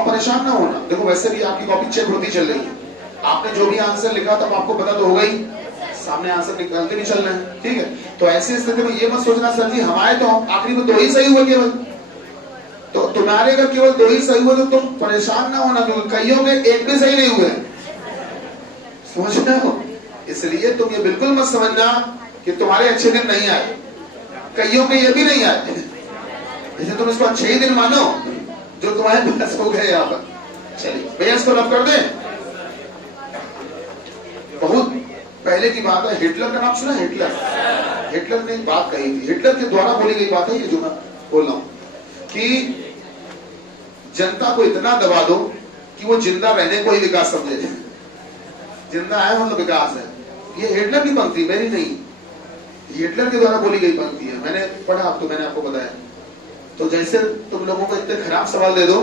परेशान ना होना। देखो वैसे भी आपकी कॉपी चेक होती चल रही है, आपने जो भी आंसर लिखा तब आपको पता तो होगा ही, सामने आंसर निकालते भी चल रहे हैं। ठीक है, तो ऐसी स्थिति में ये मत सोचना सर जी हमारे तो आखिरी में 2 ही सही हुए केवल, तो तुम्हारे अगर केवल 2 ही सही हुए तो तुम परेशान ना होना, क्योंकि कईयों में एक भी सही नहीं हुए, समझ रहे हो? इसलिए तुम ये बिल्कुल मत समझना कि तुम्हारे अच्छे दिन नहीं आए, कईयों में ये भी नहीं आए, जैसे तुम इसको अच्छे ही दिन मानो जो तुम्हारे पास हो गए यहाँ पर। चलिए भैया इसको रब कर दे। बहुत पहले की बात है, हिटलर का नाम सुना? हिटलर ने एक बात कही थी, हिटलर के द्वारा बोली गई बात है ये जो मैं बोल रहा हूं, कि जनता को इतना दबा दो कि वो जिंदा रहने को ही विकास समझे। जिंदा है मतलब विकास है। ये हिटलर की पंक्ति, मेरी नहीं, हिटलर के द्वारा बोली गई पंक्ति है, मैंने पढ़ा, अब तो मैंने आपको बताया। तो जैसे तुम लोगों को इतने खराब सवाल दे दो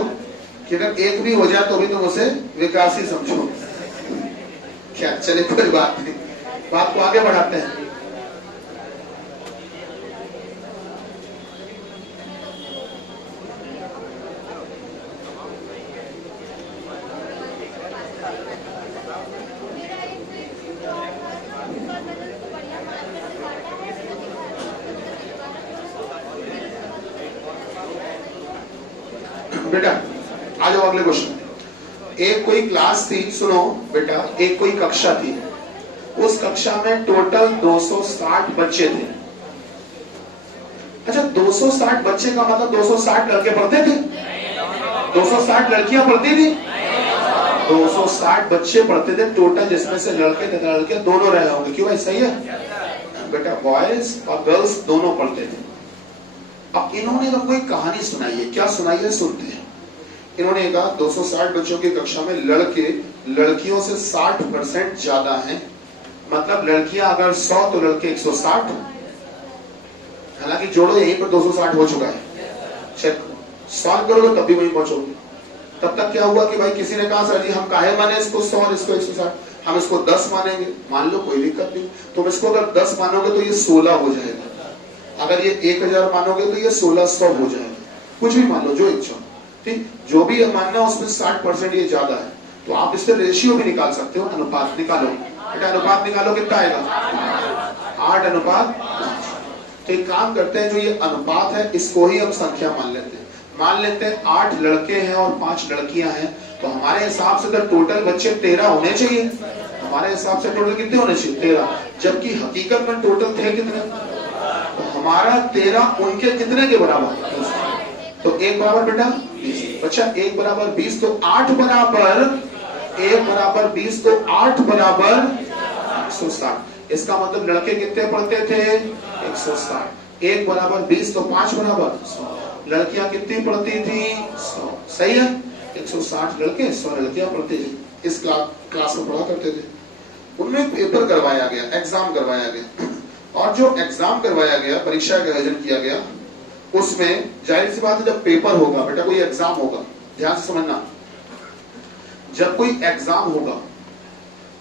कि अगर एक भी हो जाए तो भी तुम उसे विकास ही समझो। क्या, चले कोई बात नहीं, बात को आगे बढ़ाते हैं। बेटा आ जाओ अगले क्वेश्चन। एक कोई क्लास थी, सुनो बेटा, एक कोई कक्षा थी, उस कक्षा में टोटल 260 बच्चे थे। अच्छा, 260 बच्चे का मतलब 260 लड़के पढ़ते थे? 260 लड़कियां पढ़ती थी? 260 बच्चे पढ़ते थे टोटल, जिसमें से लड़के तथा लड़कियां दोनों रहे होंगे। क्यों भाई, सही है बेटा? बॉयज और गर्ल्स दोनों पढ़ते थे। अब इन्होंने तो कोई कहानी सुनाई है। क्या सुनाई है, सुनते हैं। इन्होंने कहा 260 बच्चों की कक्षा में लड़के लड़कियों से 60% ज्यादा हैं, मतलब लड़कियां अगर 100 तो लड़के 160। हालांकि जोड़ो यहीं पर 260 हो चुका है, चेक सॉल्व करोगे तब भी वहीं पहुंचोगे। तब तक क्या हुआ कि भाई किसी ने कहा सर जी हम काहे माने इसको 100 और इसको 160, हम इसको 10 मानेंगे। मान लो, कोई दिक्कत नहीं। तुम इसको अगर 10 मानोगे तो ये 16 हो जाएगा, अगर ये 1000 मानोगे तो ये 1600 हो जाएगा। कुछ भी मान लो, जो इच्छा, ठीक, जो भी मानना उसमें 60% ये ज्यादा है। तो आप इससे रेशियो भी निकाल सकते हो, अनुपात निकालो बेटा। अनुपात निकालो, कितना आएगा? 8:5। तो एक काम करते हैं, जो ये अनुपात है इसको ही हम संख्या मान लेते हैं। मान लेते हैं 8 लड़के हैं और 5 लड़कियां हैं, तो हमारे हिसाब से तो टोटल बच्चे 13 होने चाहिए। हमारे हिसाब से टोटल कितने होने चाहिए? 13, जबकि हकीकत में टोटल थे कितने? तो हमारा 13 उनके कितने के बराबर? तो 1 बराबर बेटा 20। अच्छा, 1 बराबर 20 तो 8 बराबर 1 बराबर 20 तो 8 बराबर 160। इसका मतलब लड़के कितने पढ़ते थे? 160। 1 बराबर 20 तो 5 बराबर 100। लड़कियां कितनी पढ़ती थी? 100। सही है, 160 लड़के 100 लड़कियां पढ़ते थे। इस क्लास में पढ़ा करते थे। उनमें पेपर करवाया गया, एग्जाम करवाया गया, और जो एग्जाम करवाया गया, परीक्षा का आयोजन किया गया, उसमें जाहिर सी बात है जब पेपर होगा बेटा, कोई एग्जाम होगा, ध्यान से समझना, जब कोई एग्जाम होगा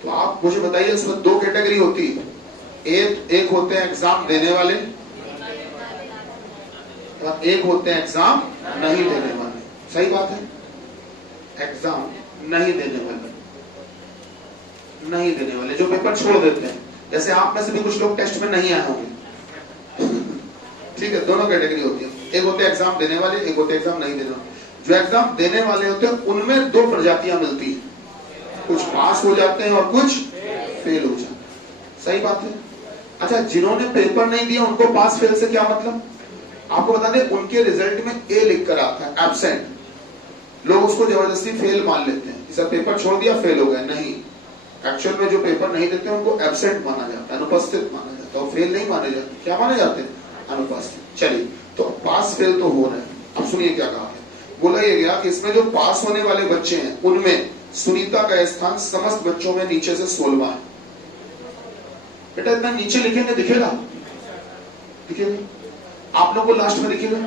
तो आप मुझे बताइए इसमें 2 कैटेगरी होती है। एक होते हैं एग्जाम देने वाले और एक होते हैं एग्जाम नहीं देने वाले। सही बात है, एग्जाम नहीं देने वाले जो पेपर छोड़ देते हैं। जैसे आप में से भी कुछ लोग टेस्ट में नहीं आए होंगे, ठीक है, दोनों कैटेगरी होती है। एक होते हैं एग्जाम देने वाले, एक होते हैं एग्जाम नहीं देने वाले। जो एग्जाम देने वाले होते हैं उनमें 2 प्रजातियां मिलती है, कुछ पास हो जाते हैं और कुछ फेल हो जाते हैं। सही बात है। अच्छा, जिन्होंने पेपर नहीं दिया उनको पास फेल से क्या मतलब? आपको बता दें, उनके रिजल्ट में ए लिख कर आता है, एब्सेंट। लोग उसको जबरदस्ती फेल मान लेते हैं, सर पेपर छोड़ दिया फेल हो गए। नहीं, एक्चुअल में जो पेपर नहीं देते उनको एब्सेंट माना जाता है, अनुपस्थित माना जाता है, और फेल नहीं माने जाते। क्या माने जाते हैं? अनुपस्थित। चलिए, तो पास फेल तो हो रहे हैं। अब सुनिए क्या कहा है। बोला ये गया कि इसमें जो पास होने वाले बच्चे हैं उनमें सुनीता का स्थान समस्त बच्चों में नीचे से 16वां है। बेटा इतना नीचे लिखेंगे दिखेगा? दिखेगा, आप लोग को लास्ट में दिखेगा।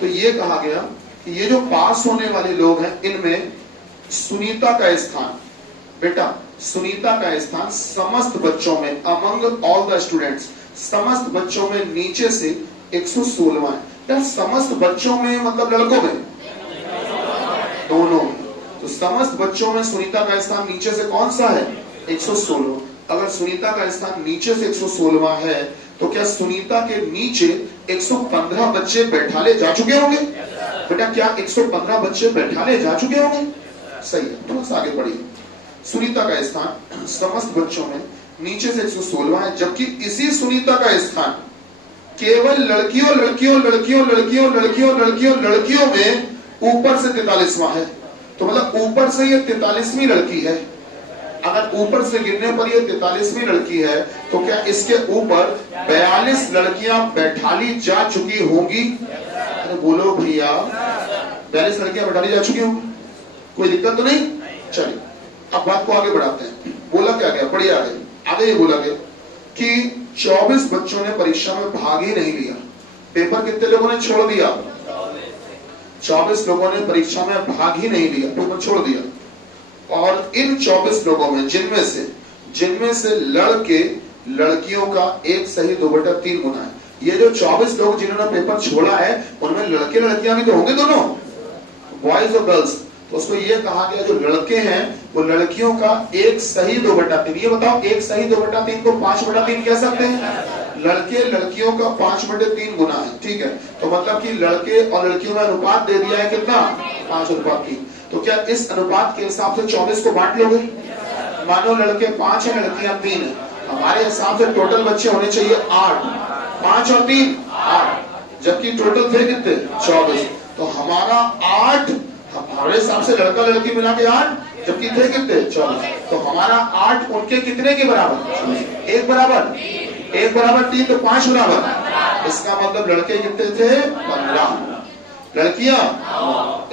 तो ये कहा गया कि ये जो पास होने वाले लोग हैं इनमें सुनीता का स्थान, बेटा सुनीता का स्थान समस्त बच्चों में, अमंग ऑल द स्टूडेंट्स, समस्त बच्चों में नीचे से 116वां है। समस्त बच्चों में मतलब लड़कों में, दोनों में। तो समस्त बच्चों में सुनीता का स्थान नीचे से कौन सा है? 116। अगर सुनीता का स्थान नीचे से 116वां है तो क्या सुनीता के नीचे 115 बच्चे बैठाले जा चुके होंगे? बेटा क्या 115 बच्चे बैठाले जा चुके होंगे? सही है, थोड़ा सा आगे बढ़िए। सुनीता का स्थान समस्त बच्चों में नीचे से 116वां है, जबकि इसी सुनीता का स्थान केवल लड़कियों में ऊपर से 43वां है। तो मतलब ऊपर से ये 43वीं लड़की है। अगर ऊपर से गिरने पर ये 43वीं लड़की है तो क्या इसके ऊपर 42 लड़कियां बैठाली जा चुकी होंगी? अरे बोलो भैया, 42 लड़कियां बैठाली जा चुकी होंगी, कोई दिक्कत तो नहीं? चलिए अब बात को आगे बढ़ाते हैं। बोला क्या गया, पढ़िए आगे ये बोला गया कि 24 बच्चों ने परीक्षा में भाग ही नहीं लिया। पेपर कितने लोगों ने छोड़ दिया? 24 लोगों ने परीक्षा में भाग ही नहीं लिया, पेपर छोड़ दिया। और इन 24 लोगों में जिनमें से लड़के लड़कियों का 1 सही 2/3 गुना है। ये जो 24 लोग जिन्होंने पेपर छोड़ा है उनमें लड़के लड़कियां भी तो होंगे दोनों, बॉयज और गर्ल्स। तो उसको ये कहा गया जो लड़के हैं वो लड़कियों का 1 सही 2/3। ये बताओ 1 सही 2/3 को 5/3 कह सकते हैं? लड़के लड़कियों का 5/3 गुना है, ठीक है। तो मतलब कि लड़के और लड़कियों में अनुपात दे दिया है कितना? 5:3। तो क्या इस अनुपात के हिसाब से 24 को बांट लोगे? मानो लड़के 5 है, लड़कियां 3 है, हमारे हिसाब से टोटल बच्चे होने चाहिए 8। 5 और 3 8, जबकि टोटल थे कितने? 24। तो हमारा 8, हमारे हिसाब से लड़का लड़की मिला के 8, जबकि थे कितने? 24। तो हमारा 8 उनके कितने के बराबर? 1 बराबर। 1 बराबर 3 तो 5 बराबर। इसका मतलब लड़के कितने थे? 15। लड़कियां,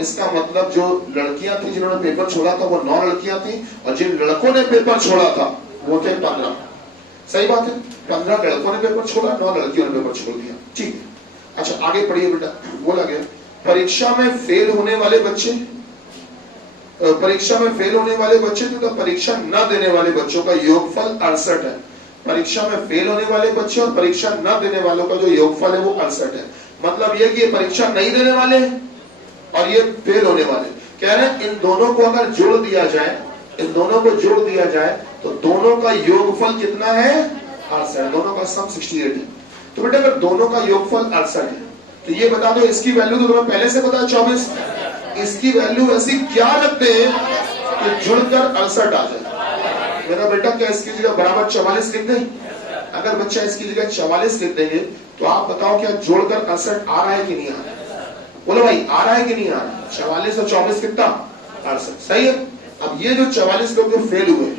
इसका मतलब जो लड़कियां थी जिन्होंने पेपर छोड़ा था वो 9 लड़कियां थी, और जिन लड़कों ने पेपर छोड़ा था वो थे 15। सही बात है, 15 लड़कों ने पेपर छोड़ा, 9 लड़कियों ने पेपर छोड़ दिया, ठीक है। अच्छा आगे पढ़िए बेटा। बोला गया परीक्षा में फेल होने वाले बच्चे तथा परीक्षा न देने वाले बच्चों का योगफल 68 है। परीक्षा में फेल होने वाले बच्चे और परीक्षा न देने वालों का जो योगफल है वो 68 है। मतलब ये कि ये परीक्षा नहीं देने वाले और ये फेल होने वाले, कह रहे हैं इन दोनों को अगर जोड़ दिया जाए तो दोनों का योगफल कितना है? 68। दोनों का सम 68 है। तो बेटा अगर दोनों का योगफल 68 है तो ये बता दो इसकी वैल्यू तो तुम्हें पहले से पता है 24। इसकी वैल्यू ऐसी क्या लगते हैं कि जुड़कर 68 आ जाए। मेरा बेटा क्या इसकी जगह बराबर 44 लिख दें? अगर बच्चा इसकी जगह 44 लिख देंगे तो आप बताओ क्या जोड़कर 68 आ रहा है कि नहीं आ रहा है? बोलो भाई आ रहा है कि नहीं आ रहा है? 44 और 24 कितना? 68। सही है। अब ये जो 44 लोग जो फेल हुए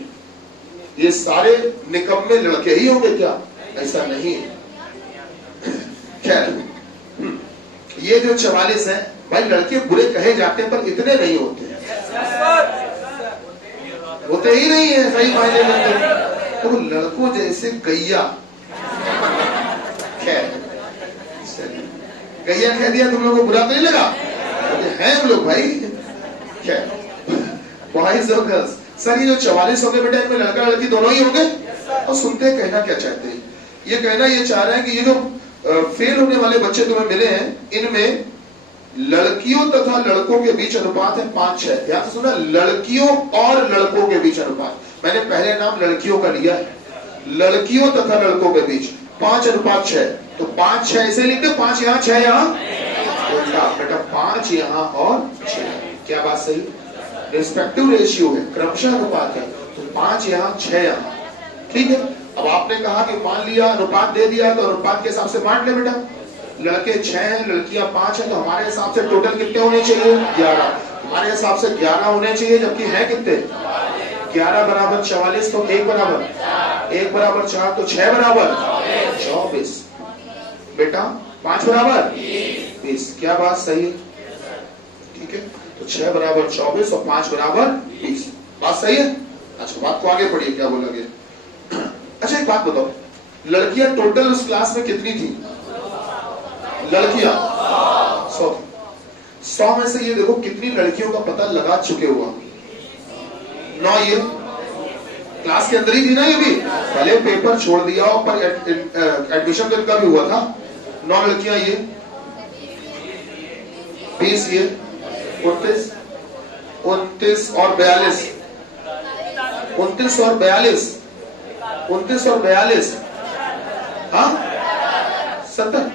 ये सारे निकम्मे लड़के ही होंगे क्या? ऐसा नहीं है। खैर ये जो 44 है भाई लड़के बुरे कहे जाते हैं पर इतने नहीं होते ही नहीं है, सही मायने में तो लड़कों जैसे गैया। खैर गैया कह दिया तुम लोगों को बुरा तो नहीं लगा? हैं हम लोग भाई। खैर बॉयज और गर्ल्स, सर ये जो 44 हो गए बेटा इनमें लड़का लड़की दोनों ही होंगे? और सुनते कहना क्या चाहते हैं? ये कहना ये चाह रहे हैं कि ये जो फेल होने वाले बच्चे तुम्हें मिले हैं इनमें लड़कियों तथा लड़कों के बीच अनुपात है 5:6। ध्यान से सुना, लड़कियों और लड़कों के बीच अनुपात। मैंने पहले नाम लड़कियों का लिया है, लड़कियों तथा लड़कों के बीच 5:6। तो 5:6 ऐसे लिख दे, 5 यहाँ 6 यहाँ, बेटा 5 यहाँ और 6। क्या बात सही? रिस्पेक्टिव रेशियो है, क्रमशः अनुपात है। तो 5 यहाँ 6 यहाँ, ठीक है। अब आपने कहा कि मान लिया अनुपात दे दिया तो अनुपात के हिसाब से बांट ले बेटा। लड़के 6 हैं लड़कियां 5 हैं, तो हमारे हिसाब से टोटल कितने होने चाहिए? 11। हमारे हिसाब से 11 होने चाहिए, जबकि है कितने? 11 बराबर 44 तो 1 बराबर 4 तो 6 बराबर 24। बेटा 5 बराबर 20। क्या बात सही है? ठीक है। तो 6 बराबर 24 और 5 बराबर 20। बात सही है? अच्छा बात को आगे पढ़िए क्या बोला गया। अच्छा एक बात बताओ, लड़कियां टोटल उस क्लास में कितनी थी? लड़कियां 100 में से ये देखो कितनी लड़कियों का पता लगा चुके हुआ? 9। ये क्लास के अंदर ही थी ना, ये भी पहले पेपर छोड़ दिया और पर एडमिशन तो इनका भी हुआ था। 9 लड़कियां, ये 20, ये 29 और 42, 29 और 42, 29 और 42, हाँ 70,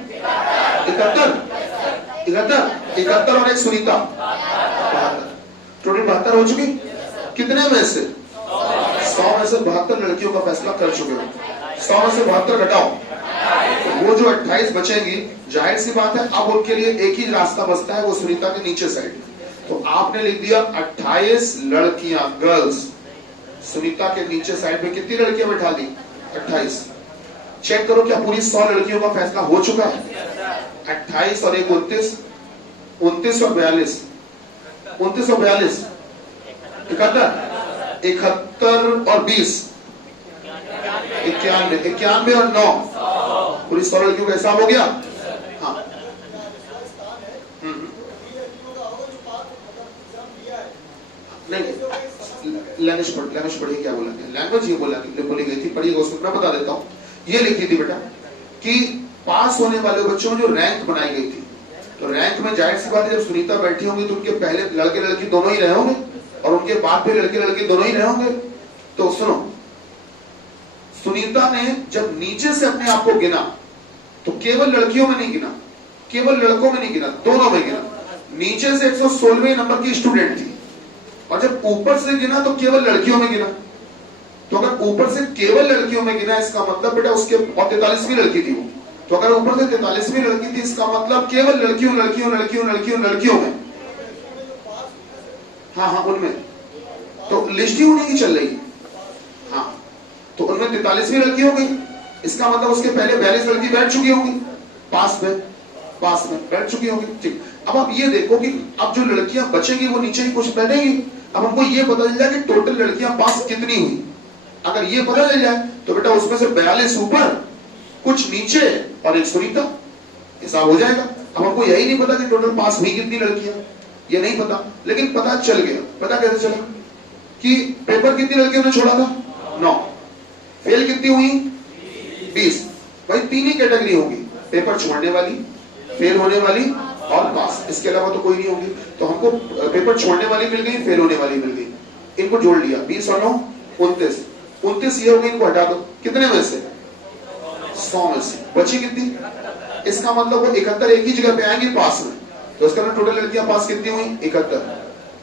71 और एक सुनीता 72, टोटल 72 हो चुकी। कितने में से? 100 में से 72 लड़कियों का फैसला कर चुके हो। 100 में से 72 घटाओ, वो जो 28 बचेंगी, जाहिर सी बात है अब उनके लिए एक ही रास्ता बचता है, वो सुनीता के नीचे साइड। तो आपने लिख दिया 28 लड़कियां गर्ल्स, सुनीता के नीचे साइड में कितनी लड़कियां बैठा दी? 28। चेक करो क्या पूरी 100 लड़कियों का फैसला हो चुका है? 28 और 29, 29 और 42, 29 और 42, 71 और 20, 91 और 9, पूरी 100 लड़कियों का हिसाब हो गया। हाँ लैंग्वेज पढ़िए, क्या बोला गया, लैंग्वेज ये बोली गई थी, पढ़िएगा उसमें, मैं बता देता हूँ। ये लिखी थी बेटा कि पास होने वाले बच्चों में जो रैंक बनाई गई थी, तो रैंक में जाहिर सी बात है जब सुनीता बैठी होंगी तो उनके पहले लड़के लड़की दोनों ही रहे होंगे और उनके बाद भी लड़के लड़की दोनों ही रहे होंगे। तो सुनो, सुनीता ने जब नीचे से अपने आप को गिना तो केवल लड़कियों में नहीं गिना, केवल लड़कों में नहीं गिना, दोनों में गिना। नीचे से 116वें नंबर की स्टूडेंट थी और जब ऊपर से गिना तो केवल लड़कियों में गिना। तो अगर ऊपर से केवल लड़कियों में गिना इसका मतलब बेटा उसके, और 43वीं लड़की थी वो, तो अगर ऊपर से 43वीं लड़की थी इसका मतलब केवल लड़कियों लड़कियों लड़कियों लड़कियों लड़कियों में। हाँ उनमें तो लिस्ट ही उन्हीं की चल रही है। हाँ तो उनमें 43वीं लड़की हो गई, इसका मतलब उसके पहले 42 लड़की बैठ चुकी होंगी पास में बैठ चुकी होंगी। ठीक, अब आप ये देखो कि अब जो लड़कियां बचेंगी वो नीचे ही कुछ बैठेंगी। अब हमको ये पता चल जाए कि टोटल लड़कियां पास कितनी हुई। अगर ये पता चल जाए तो बेटा उसमें से 42 ऊपर, कुछ नीचे और एक सुनीता, हिसाब हो जाएगा। अब हमको यही नहीं पता कि टोटल पास हुई कितनी लड़कियां, ये नहीं पता, लेकिन पता चल गया। पता कैसे चला कि पेपर कितनी लड़कियों ने छोड़ा था, 9, फेल कितनी हुई 20। भाई 3 ही कैटेगरी होगी, पेपर छोड़ने वाली, फेल होने वाली और पास, इसके अलावा तो कोई नहीं होगी। तो हमको पेपर छोड़ने वाली मिल गई, फेल होने वाली मिल गई, इनको जोड़ लिया, 20 और 9 29 ये हो गई, इनको हटा दो। कितने में से 100 में से बची कितनी, इसका मतलब वो 71 एक ही जगह पे आएंगी पास में, तो इसका मतलब टोटल लड़कियां पास कितनी हुई 71।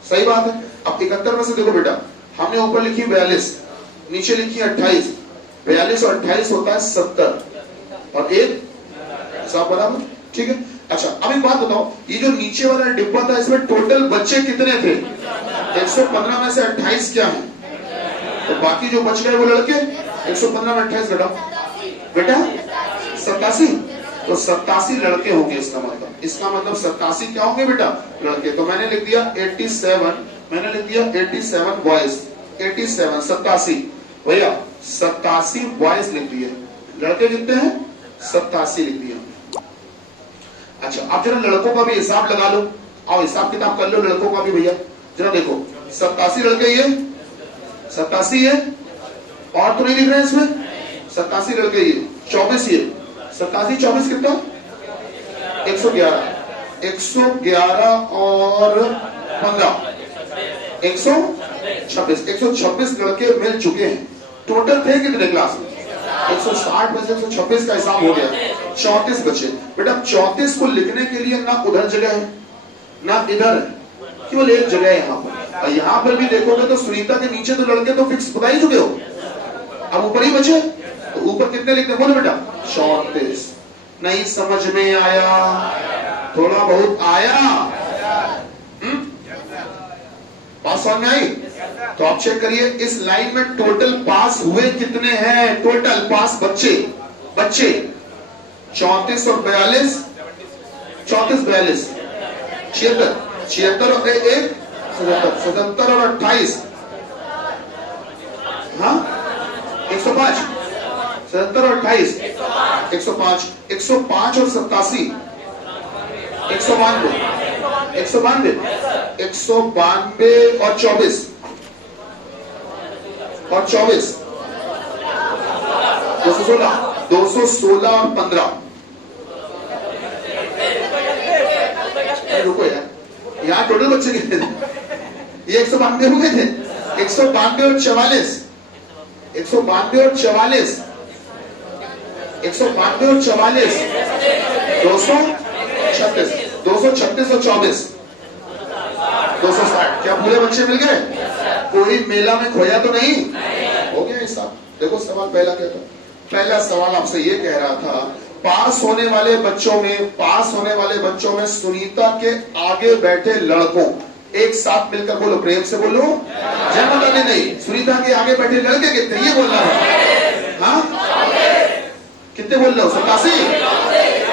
सही बात है। अब 71 में से देखो बेटा, हमने ऊपर लिखी 42, नीचे लिखी 28, 42 और 28 होता है 70 और एक सब बराबर। ठीक है, अच्छा अब एक बात बताओ, ये जो नीचे वाला डिब्बा था इसमें टोटल बच्चे कितने थे, 115 में से 28 क्या है, तो बाकी जो बच गए वो लड़के। 115 में 28 घटाओ बेटा 87, तो 87 लड़के होंगे इसका मतलब। इसका मतलब 87 क्या होंगे बेटा, लड़के। तो मैंने लिख दिया 87, मैंने लिख दिया 87 बॉयज, 87 87 भैया 87 बॉयज लिख दिए, लड़के कितने हैं 87 लिख दिया। अच्छा अब जरा लड़कों का भी हिसाब लगा लो, आओ हिसाब किताब कर लो लड़कों का भी भैया। जरा देखो 87 लड़के, ये 87 है और तो नहीं लिख रहे हैं इसमें, 87 लड़के, ये 24 ये 87 24 कितना 111, 111 और 15 126, 126 लड़के मिल चुके हैं। टोटल थे कितने क्लास में 160 में से 126 का हिसाब हो गया, 34 बचे। बेटा 34 को लिखने के लिए ना उधर जगह है ना इधर है, केवल एक जगह है यहाँ पर। और यहाँ पर भी देखोगे तो सुनीता के नीचे तो लड़के तो फिक्स बता ही चुके हो, अब ऊपर ही बचे। तो ऊपर कितने लिखते बोलो बेटा 34। नहीं समझ में आया, थोड़ा बहुत आया, पास समझ में आई। तो आप चेक करिए इस लाइन में टोटल पास हुए कितने हैं, टोटल पास बच्चे 34 और 42, 34 42 76, 76 और 1 77 और 28, हाँ 105, 77 और 28 105, 105 और 87 192, 192 और 24 और 24 216 और 15। रुको यार, यहाँ टोटल बच्चे कितने थे, ये 192 हो गए थे, 192 और 44, 192 और 44, 192 और 44 236, 236 और 24 260। क्या पूरे बच्चे मिल गए, कोई मेला में खोया तो नहीं हो गया हिसाब। देखो सवाल पहला क्या था, पहला सवाल आपसे ये कह रहा था पास होने वाले बच्चों में सुनीता के आगे बैठे लड़कों, एक साथ मिलकर बोलो, प्रेम से बोलो, जय माता दी नहीं, सुनीता के आगे बैठे लड़के कितने ये बोलना है, हाँ कितने बोल रहे हो 87,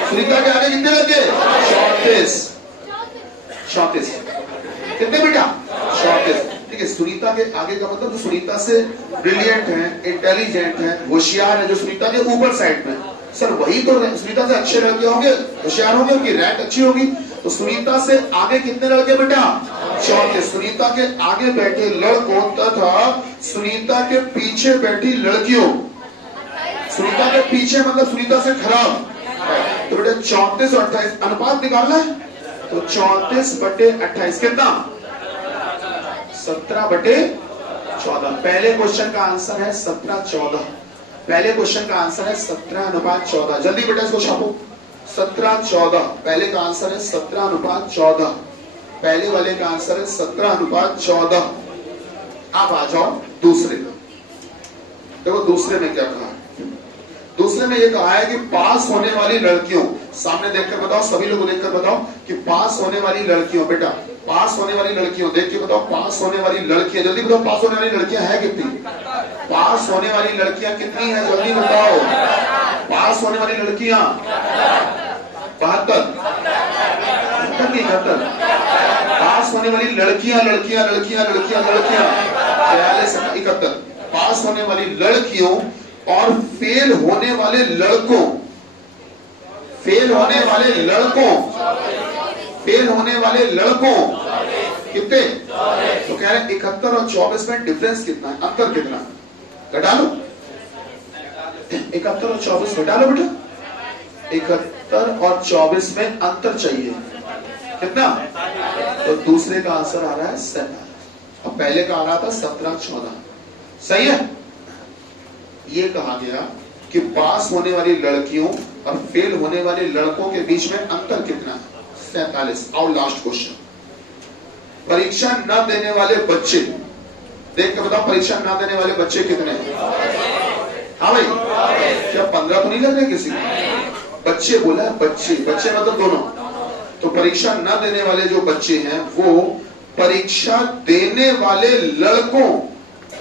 सुनीता के आगे कितने लड़के 34 कितने बेटा 34। ठीक है, सुनीता के आगे का मतलब जो सुनीता से ब्रिलियंट है, इंटेलिजेंट है, होशियार है, जो सुनीता के ऊपर साइड में, सर वही तो सुनीता से अच्छे लड़के होंगे, होशियार होंगे, उनकी रैंक अच्छी होगी। तो सुनीता से आगे कितने लड़के बेटा 34। सुनीता के आगे बैठे लड़कों तथा सुनीता के पीछे बैठी लड़कियों। सुनीता के पीछे मतलब सुनीता से खराब। तो बेटा 34 और 28 अनुपात निकालना है। तो 34/28 कितना? 17/14। पहले क्वेश्चन का आंसर है 17/14। पहले क्वेश्चन का आंसर है 17:14। जल्दी बेटा इसको छापो। 17/14 पहले का आंसर है 17:14। पहले वाले का आंसर है 17:14। अब आ जाओ दूसरे। देखो दूसरे में क्या कहा। दूसरे में ये कहा है कि पास होने वाली लड़कियों, सामने देखकर बताओ, सभी लोग देखकर बताओ कि पास होने वाली लड़कियों, बेटा पास होने वाली लड़कियों देख के बताओ, पास होने वाली लड़कियां, जल्दी बताओ पास होने वाली लड़कियां है कितनी? पास होने वाली लड़कियां कितनी है जल्दी बताओ। पास होने वाली लड़कियां 72, 71। पास होने वाली लड़कियां 42, 71। पास होने वाली लड़कियों और फेल होने वाले लड़कों, फेल होने वाले लड़कों कितने? तो कह रहे 71 और 24 में डिफरेंस कितना है, अंतर कितना है? घटा लो 71 और 24 घटा लो बेटा। 71 और 24 में अंतर चाहिए कितना? तो दूसरे का आंसर आ रहा है 47 और पहले का आ रहा था 17/14। सही है। ये कहा गया कि पास होने वाली लड़कियों और फेल होने वाले लड़कों के बीच में अंतर कितना है? 47। और लास्ट क्वेश्चन, परीक्षा न देने वाले बच्चे, देख के बताओ परीक्षा न देने वाले बच्चे कितने हैं? हाँ भाई, क्या 15 तो नहीं लग रहे किसी को? बच्चे बोला है, बच्चे, बच्चे मतलब दोनों। तो परीक्षा न देने वाले जो बच्चे हैं वो परीक्षा देने वाले लड़कों।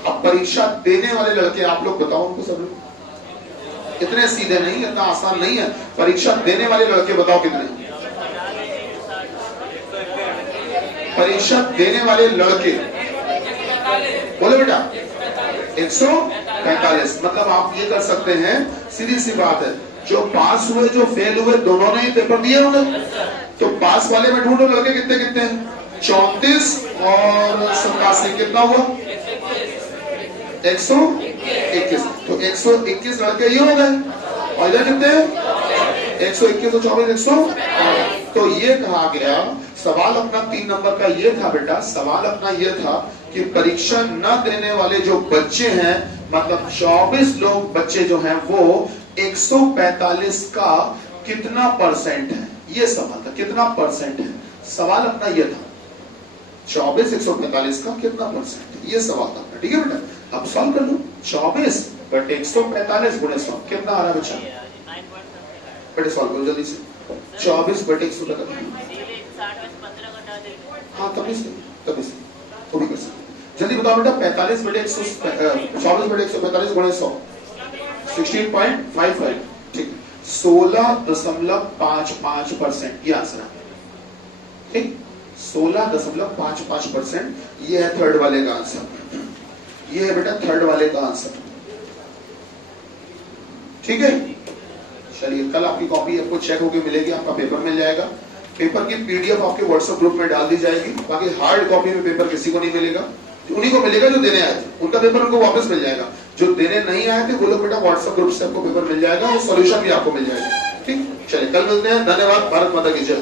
अब परीक्षा देने वाले लड़के आप लोग बताओ उनको, सब लोग इतने सीधे नहीं, इतना आसान नहीं है। परीक्षा देने वाले लड़के बताओ कितने? परीक्षा देने वाले लड़के बोले बेटा 145। मतलब आप ये कर सकते हैं, सीधी सी बात है, जो पास हुए जो फेल हुए दोनों ने ही पेपर दिए होंगे। तो पास वाले में ढूंढो लड़के कितने कितने हैं। 34 और 87 कितना हुआ? 121। तो 121 लड़के ये हो गए। और इधर कितने? 121 और 24 100। तो ये कहा गया, सवाल अपना 3 नंबर का ये था बेटा, सवाल अपना ये था कि परीक्षा न देने वाले जो बच्चे हैं, मतलब 24 लोग बच्चे जो हैं वो 145 का कितना परसेंट है, ये सवाल था। कितना परसेंट है, सवाल अपना ये था। 24 145 का कितना परसेंट है, ये सवाल था। ठीक है बेटा, अब सॉल्व कर लो। 24 बट 145 गुणे 100 कितना आ रहा है बच्चा? बेटे सॉल्व करो जल्दी से। 24 बटे 145, हाँ तभी से तो भी कर सकते। जल्दी बताओ बेटा, 45 बटे 24 बटे 145 गुणे 100 16.55। ठीक, 16.55% ये आंसर है। ठीक, 16.55%। ये है थर्ड वाले का आंसर। ये है बेटा थर्ड वाले का आंसर। ठीक है, चलिए कल आपकी कॉपी आपको चेक होकर मिलेगी, आपका पेपर मिल जाएगा। पेपर की पीडीएफ आपके व्हाट्सएप ग्रुप में डाल दी जाएगी। बाकी हार्ड कॉपी में पेपर किसी को नहीं मिलेगा, उन्हीं को मिलेगा जो देने आए थे। उनका पेपर उनको वापस मिल जाएगा। जो देने नहीं आए थे वो लोग बेटा व्हाट्सएप ग्रुप से आपको पेपर मिल जाएगा और सॉल्यूशन भी आपको मिल जाएगा। ठीक, चलिए कल मिलते हैं। धन्यवाद। भारत माता की जय।